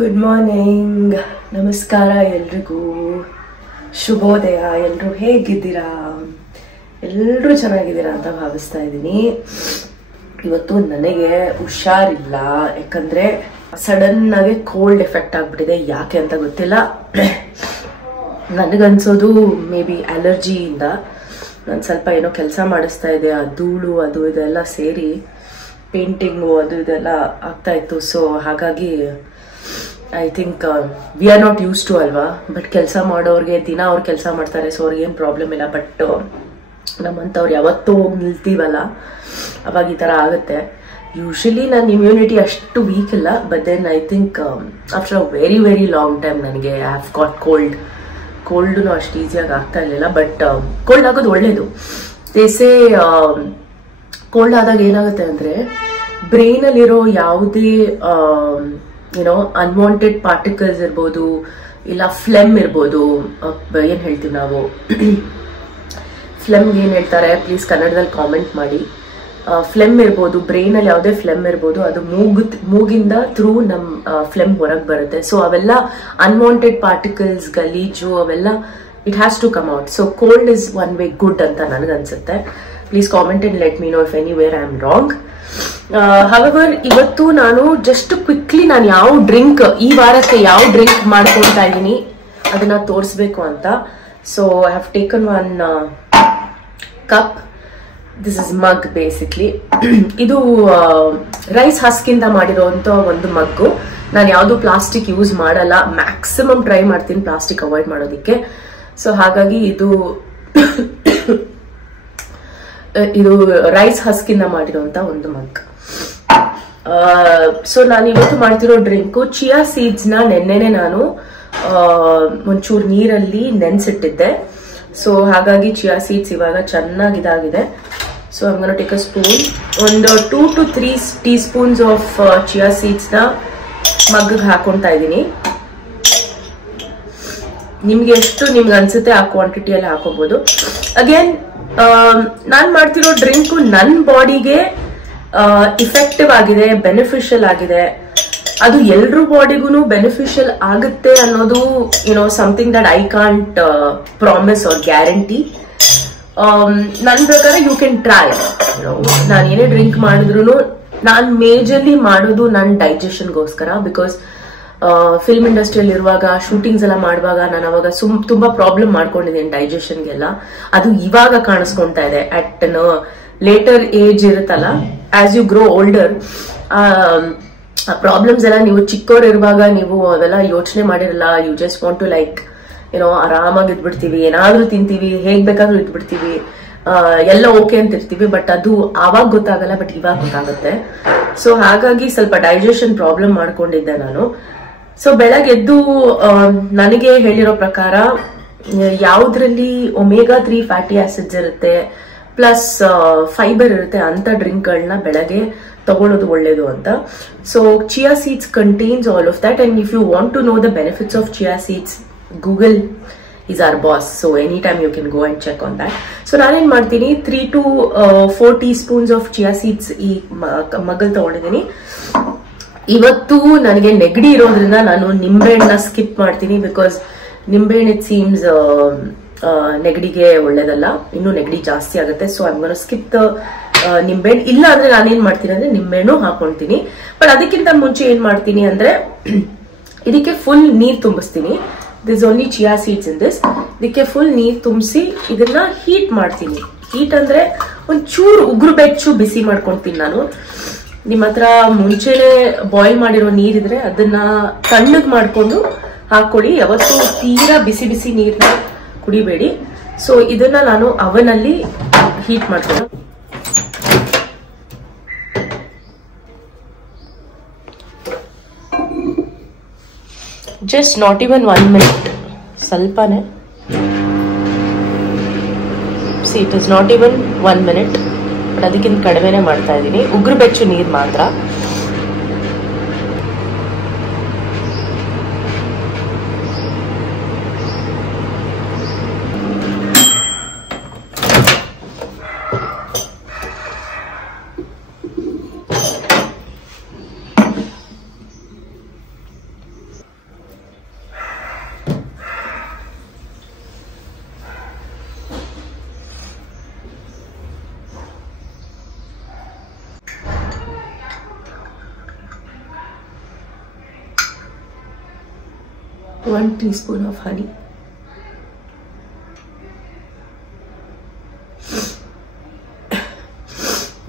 Good morning, ನಮಸ್ಕಾರ ಎಲ್ರಿಗೂ, ಶುಭೋದಯ. ಎಲ್ಲರೂ ಹೇಗಿದ್ದೀರಾ? ಎಲ್ಲರೂ ಚೆನ್ನಾಗಿದ್ದೀರಾ ಅಂತ ಭಾವಿಸ್ತಾ ಇದ್ದೀನಿ. ಇವತ್ತು ನನಗೆ ಹುಷಾರಿಲ್ಲ, ಯಾಕಂದ್ರೆ ಸಡನ್ ಆಗಿ ಕೋಲ್ಡ್ ಎಫೆಕ್ಟ್ ಆಗ್ಬಿಟ್ಟಿದೆ. ಯಾಕೆ ಅಂತ ಗೊತ್ತಿಲ್ಲ. ನನಗನ್ಸೋದು ಮೇ ಬಿ ಅಲರ್ಜಿಯಿಂದ. ನಾನು ಸ್ವಲ್ಪ ಏನೋ ಕೆಲಸ ಮಾಡಿಸ್ತಾ ಇದೆ, ಆ ಧೂಳು ಅದು ಇದೆಲ್ಲ ಸೇರಿ ಪೇಂಟಿಂಗು ಅದು ಇದೆಲ್ಲ ಆಗ್ತಾ ಇತ್ತು. ಸೊ ಹಾಗಾಗಿ I think we are not use to ಅಲ್ವಾ. ಬಟ್ ಕೆಲಸ ಮಾಡೋರಿಗೆ ದಿನ ಅವ್ರು ಕೆಲಸ ಮಾಡ್ತಾರೆ, ಸೊ ಅವ್ರಿಗೆ ಏನು ಪ್ರಾಬ್ಲಮ್ ಇಲ್ಲ. ಬಟ್ ನಮ್ಮಂಥವ್ರು ಯಾವತ್ತೂ ಹೋಗಿ ನಿಲ್ತೀವಲ್ಲ, ಅವಾಗ ಈ ಥರ ಆಗುತ್ತೆ. ಯೂಶಲಿ ನನ್ನ ಇಮ್ಯುನಿಟಿ ಅಷ್ಟು ವೀಕ್ ಇಲ್ಲ. But then I think after a very very long time ನನಗೆ ಐ ಹ್ಯಾವ್ ಗಾಟ್ ಕೋಲ್ಡ್ನು ಅಷ್ಟು ಈಸಿಯಾಗಿ ಆಗ್ತಾ ಇರಲಿಲ್ಲ. ಬಟ್ ಕೋಲ್ಡ್ ಆಗೋದು ಒಳ್ಳೇದು. ದೇಸೆ ಕೋಲ್ಡ್ ಆದಾಗ ಏನಾಗುತ್ತೆ ಅಂದರೆ ಬ್ರೈನಲ್ಲಿರೋ ಯಾವುದೇ ಏನೋ ಅನ್ವಾಂಟೆಡ್ ಪಾರ್ಟಿಕಲ್ಸ್ ಇರ್ಬೋದು, ಇಲ್ಲ ಫ್ಲೆಮ್ ಇರ್ಬೋದು. ಏನು ಹೇಳ್ತೀವಿ ನಾವು ಫ್ಲೆಮ್ಗೆ ಏನು ಹೇಳ್ತಾರೆ ಪ್ಲೀಸ್ ಕನ್ನಡದಲ್ಲಿ ಕಾಮೆಂಟ್ ಮಾಡಿ. ಫ್ಲೆಮ್ ಇರ್ಬೋದು, ಬ್ರೈನಲ್ಲಿ ಯಾವುದೇ ಫ್ಲೆಮ್ ಇರ್ಬೋದು, ಅದು ಮೂಗಿಂದ ಥ್ರೂ ನಮ್ಮ ಫ್ಲೆಮ್ ಹೊರಗೆ ಬರುತ್ತೆ. ಸೊ ಅವೆಲ್ಲ ಅನ್ವಾಂಟೆಡ್ ಪಾರ್ಟಿಕಲ್ಸ್, ಗಲೀಜು, ಅವೆಲ್ಲ it has to come out. So cold is one way good ಅಂತ ನನಗನ್ಸುತ್ತೆ. Please comment and let me know if anywhere I am wrong. However ಇವತ್ತು ನಾನು ಜಸ್ಟ್ ಕ್ವಿಕ್ಲಿ ನಾನು ಯಾವ ಡ್ರಿಂಕ್ ಈ ವಾರಕ್ಕೆ ಯಾವ ಡ್ರಿಂಕ್ ಮಾಡ್ಕೊಳ್ತಾ ಇದ್ದೀನಿ ಅದನ್ನ ತೋರಿಸ್ಬೇಕು ಅಂತ. So I have taken one cup. This is mug basically. ಇದು ರೈಸ್ ಹಸ್ಕಿಂದ ಮಾಡಿರೋಂಥ ಒಂದು ಮಗ್ಗು. ನಾನು ಯಾವುದು ಪ್ಲಾಸ್ಟಿಕ್ ಯೂಸ್ ಮಾಡಲ್ಲ, ಮ್ಯಾಕ್ಸಿಮಮ್ ಟ್ರೈ ಮಾಡ್ತೀನಿ ಪ್ಲಾಸ್ಟಿಕ್ ಅವಾಯ್ಡ್ ಮಾಡೋದಕ್ಕೆ. ಸೊ ಹಾಗಾಗಿ ಇದು ರೈಸ್ ಹಸ್ಕಿಂದ ಮಾಡಿರೋಂಥ ಒಂದು ಮಗ್. ಸೊ ನಾನು ಇವತ್ತು ಮಾಡ್ತಿರೋ ಡ್ರಿಂಕು ಚಿಯಾ ಸೀಡ್ಸ್ ನ ನೆನ್ನೆನೆ ನಾನು ಒಂಚೂರು ನೀರಲ್ಲಿ ನೆನ್ಸಿಟ್ಟಿದ್ದೆ. ಸೊ ಹಾಗಾಗಿ ಚಿಯಾ ಸೀಡ್ಸ್ ಇವಾಗ ಚೆನ್ನಾಗಿ ಇದಾಗಿದೆ. So I am gonna take a spoon. ಒಂದು 2 to 3 ಟೀಸ್ಪೂನ್ಸ್ ಆಫ್ ಚಿಯಾ ಸೀಡ್ಸ್ ನ ಮಗ್ಗಿಗೆ ಹಾಕೊಂತಾ ಇದ್ದೀನಿ. ನಿಮ್ಗೆ ಎಷ್ಟು ನಿಮ್ಗೆ ಅನ್ಸುತ್ತೆ ಆ ಕ್ವಾಂಟಿಟಿಯಲ್ಲಿ ಹಾಕೋಬಹುದು. ಅಗೇನ್ ನಾನ್ ಮಾಡ್ತಿರೋ ಡ್ರಿಂಕು ನನ್ನ ಬಾಡಿಗೆ ಇಫೆಕ್ಟಿವ್ ಆಗಿದೆ, ಬೆನಿಫಿಷಿಯಲ್ ಆಗಿದೆ. ಅದು ಎಲ್ರೂ ಬಾಡಿಗೂ ಬೆನಿಫಿಷಿಯಲ್ ಆಗುತ್ತೆ ಅನ್ನೋದು something that I can't promise or guarantee. ನನ್ನ ಪ್ರಕಾರ ಯು ಕ್ಯಾನ್ ಟ್ರೈ. ನಾನು ಏನೇ ಡ್ರಿಂಕ್ ಮಾಡಿದ್ರು ನಾನು ಮೇಜರ್ಲಿ ಮಾಡೋದು ನನ್ನ ಡೈಜೆಷನ್ಗೋಸ್ಕರ. ಬಿಕಾಸ್ ಫಿಲ್ಮ್ ಇಂಡಸ್ಟ್ರಿಯಲ್ಲಿ ಇರುವಾಗ, ಶೂಟಿಂಗ್ಸ್ ಎಲ್ಲ ಮಾಡುವಾಗ ನಾನು ಅವಾಗ ತುಂಬಾ ಪ್ರಾಬ್ಲಮ್ ಮಾಡ್ಕೊಂಡಿದ್ದೀನಿ ಡೈಜೆಷನ್ಗೆಲ್ಲ. ಅದು ಇವಾಗ ಕಾಣಿಸ್ಕೊಂತಾ ಇದೆ. ಅಟ್ ಲೇಟರ್ ಏಜ್ ಇರುತ್ತಲ್ಲ, ಆಸ್ ಯು ಗ್ರೋ ಓಲ್ಡರ್, ಆ ಪ್ರಾಬ್ಲಮ್ಸ್ ಎಲ್ಲ ನೀವು ಚಿಕ್ಕವ್ರು ಇರುವಾಗ ನೀವು ಅವೆಲ್ಲ ಯೋಚನೆ ಮಾಡಿರಲ್ಲ. You just want to like ಆರಾಮಾಗಿ ಇದ್ಬಿಡ್ತೀವಿ, ಏನಾದ್ರೂ ತಿಂತೀವಿ, ಹೇಗ್ ಬೇಕಾದ್ರೂ ಇದ್ಬಿಡ್ತೀವಿ, ಎಲ್ಲ ಓಕೆ ಅಂತ ಇರ್ತೀವಿ. ಬಟ್ ಅದು ಆವಾಗ ಗೊತ್ತಾಗಲ್ಲ, ಬಟ್ ಇವಾಗ ಗೊತ್ತಾಗುತ್ತೆ. ಸೊ ಹಾಗಾಗಿ ಸ್ವಲ್ಪ ಡೈಜೆಷನ್ ಪ್ರಾಬ್ಲಮ್ ಮಾಡ್ಕೊಂಡಿದ್ದೆ ನಾನು. ಸೊ ಬೆಳಗ್ಗೆ ಎದ್ದು ನನಗೆ ಹೇಳಿರೋ ಪ್ರಕಾರ ಯಾವುದ್ರಲ್ಲಿ ಒಮೆಗಾ 3 ಫ್ಯಾಟಿ ಆಸಿಡ್ಸ್ ಇರುತ್ತೆ, ಪ್ಲಸ್ ಫೈಬರ್ ಇರುತ್ತೆ ಅಂತ ಡ್ರಿಂಕ್ಗಳನ್ನ ಬೆಳಗ್ಗೆ ತಗೊಳ್ಳೋದು ಒಳ್ಳೇದು ಅಂತ. So chia seeds contains all of that. And if you want to know the benefits of chia seeds, Google is our boss. So anytime you can go and check on that. So ನಾನೇನ್ ಮಾಡ್ತೀನಿ, 3 to 4 ಟೀಸ್ಪೂನ್ಸ್ of chia seeds ಈ ಮಗ್ಗಲ್ ತಗೊಂಡಿದ್ದೀನಿ. ಇವತ್ತು ನನಗೆ ನೆಗಡಿ ಇರೋದ್ರಿಂದ ನಾನು ನಿಂಬೆಹಣ್ಣನ್ನ skip ಮಾಡ್ತೀನಿ. ಬಿಕಾಸ್ ನಿಂಬೆಹಣ್ಣು ಇಟ್ ಸೀಮ್ಸ್ ನೆಗಡಿಗೆ ಒಳ್ಳೇದಲ್ಲ, ಇನ್ನೂ ನೆಗಡಿ ಜಾಸ್ತಿ ಆಗುತ್ತೆ. So I am gonna skip the ನಿಂಬೆಹಣ್ಣು. ಇಲ್ಲ ಅಂದ್ರೆ ನಾನೇನ್ ಮಾಡ್ತೀನಿ ಅಂದ್ರೆ ನಿಂಬೆಹಣ್ಣು ಹಾಕೊಳ್ತೀನಿ. ಬಟ್ ಅದಕ್ಕಿಂತ ಮುಂಚೆ ಏನ್ ಮಾಡ್ತೀನಿ ಅಂದ್ರೆ ಇದಕ್ಕೆ ಫುಲ್ ನೀರ್ ತುಂಬಿಸ್ತೀನಿ. This only chia seeds in this. ಇದಕ್ಕೆ ಫುಲ್ ನೀರ್ ತುಂಬಿಸಿ ಇದನ್ನ ಹೀಟ್ ಮಾಡ್ತೀನಿ. ಹೀಟ್ ಅಂದ್ರೆ ಒಂಚೂರು ಉಗುರು ಬೆಚ್ಚು ಬಿಸಿ ಮಾಡ್ಕೊಳ್ತೀನಿ ನಾನು. ನಿಮ್ಮ ಹತ್ರ ಮುಂಚೆನೆ ಬಾಯ್ಲ್ ಮಾಡಿರೋ ನೀರಿದ್ರೆ ಅದನ್ನ ತಣ್ಣಗ್ ಮಾಡ್ಕೊಂಡು ಹಾಕೊಳ್ಳಿ. ಯಾವತ್ತು ತೀರಾ ಬಿಸಿ ಬಿಸಿ ನೀರ್ನ ಕುಡಿಬೇಡಿ. ಸೊ ಇದನ್ನ ನಾನು ಅವನ್ ಅಲ್ಲಿ ಹೀಟ್ ಮಾಡ್ತೀನಿ. ಜಸ್ಟ್ ನಾಟ್ ಇವನ್ 1 minute, ಸ್ವಲ್ಪನೇ. C it is not even 1 minute. But ಅದಕ್ಕಿಂತ ಕಡಿಮೆನೆ ಮಾಡ್ತಾ ಇದ್ದೀನಿ. ಉಗುರು ಬೆಚ್ಚು ನೀರು ಮಾತ್ರ. 1 teaspoon of honey.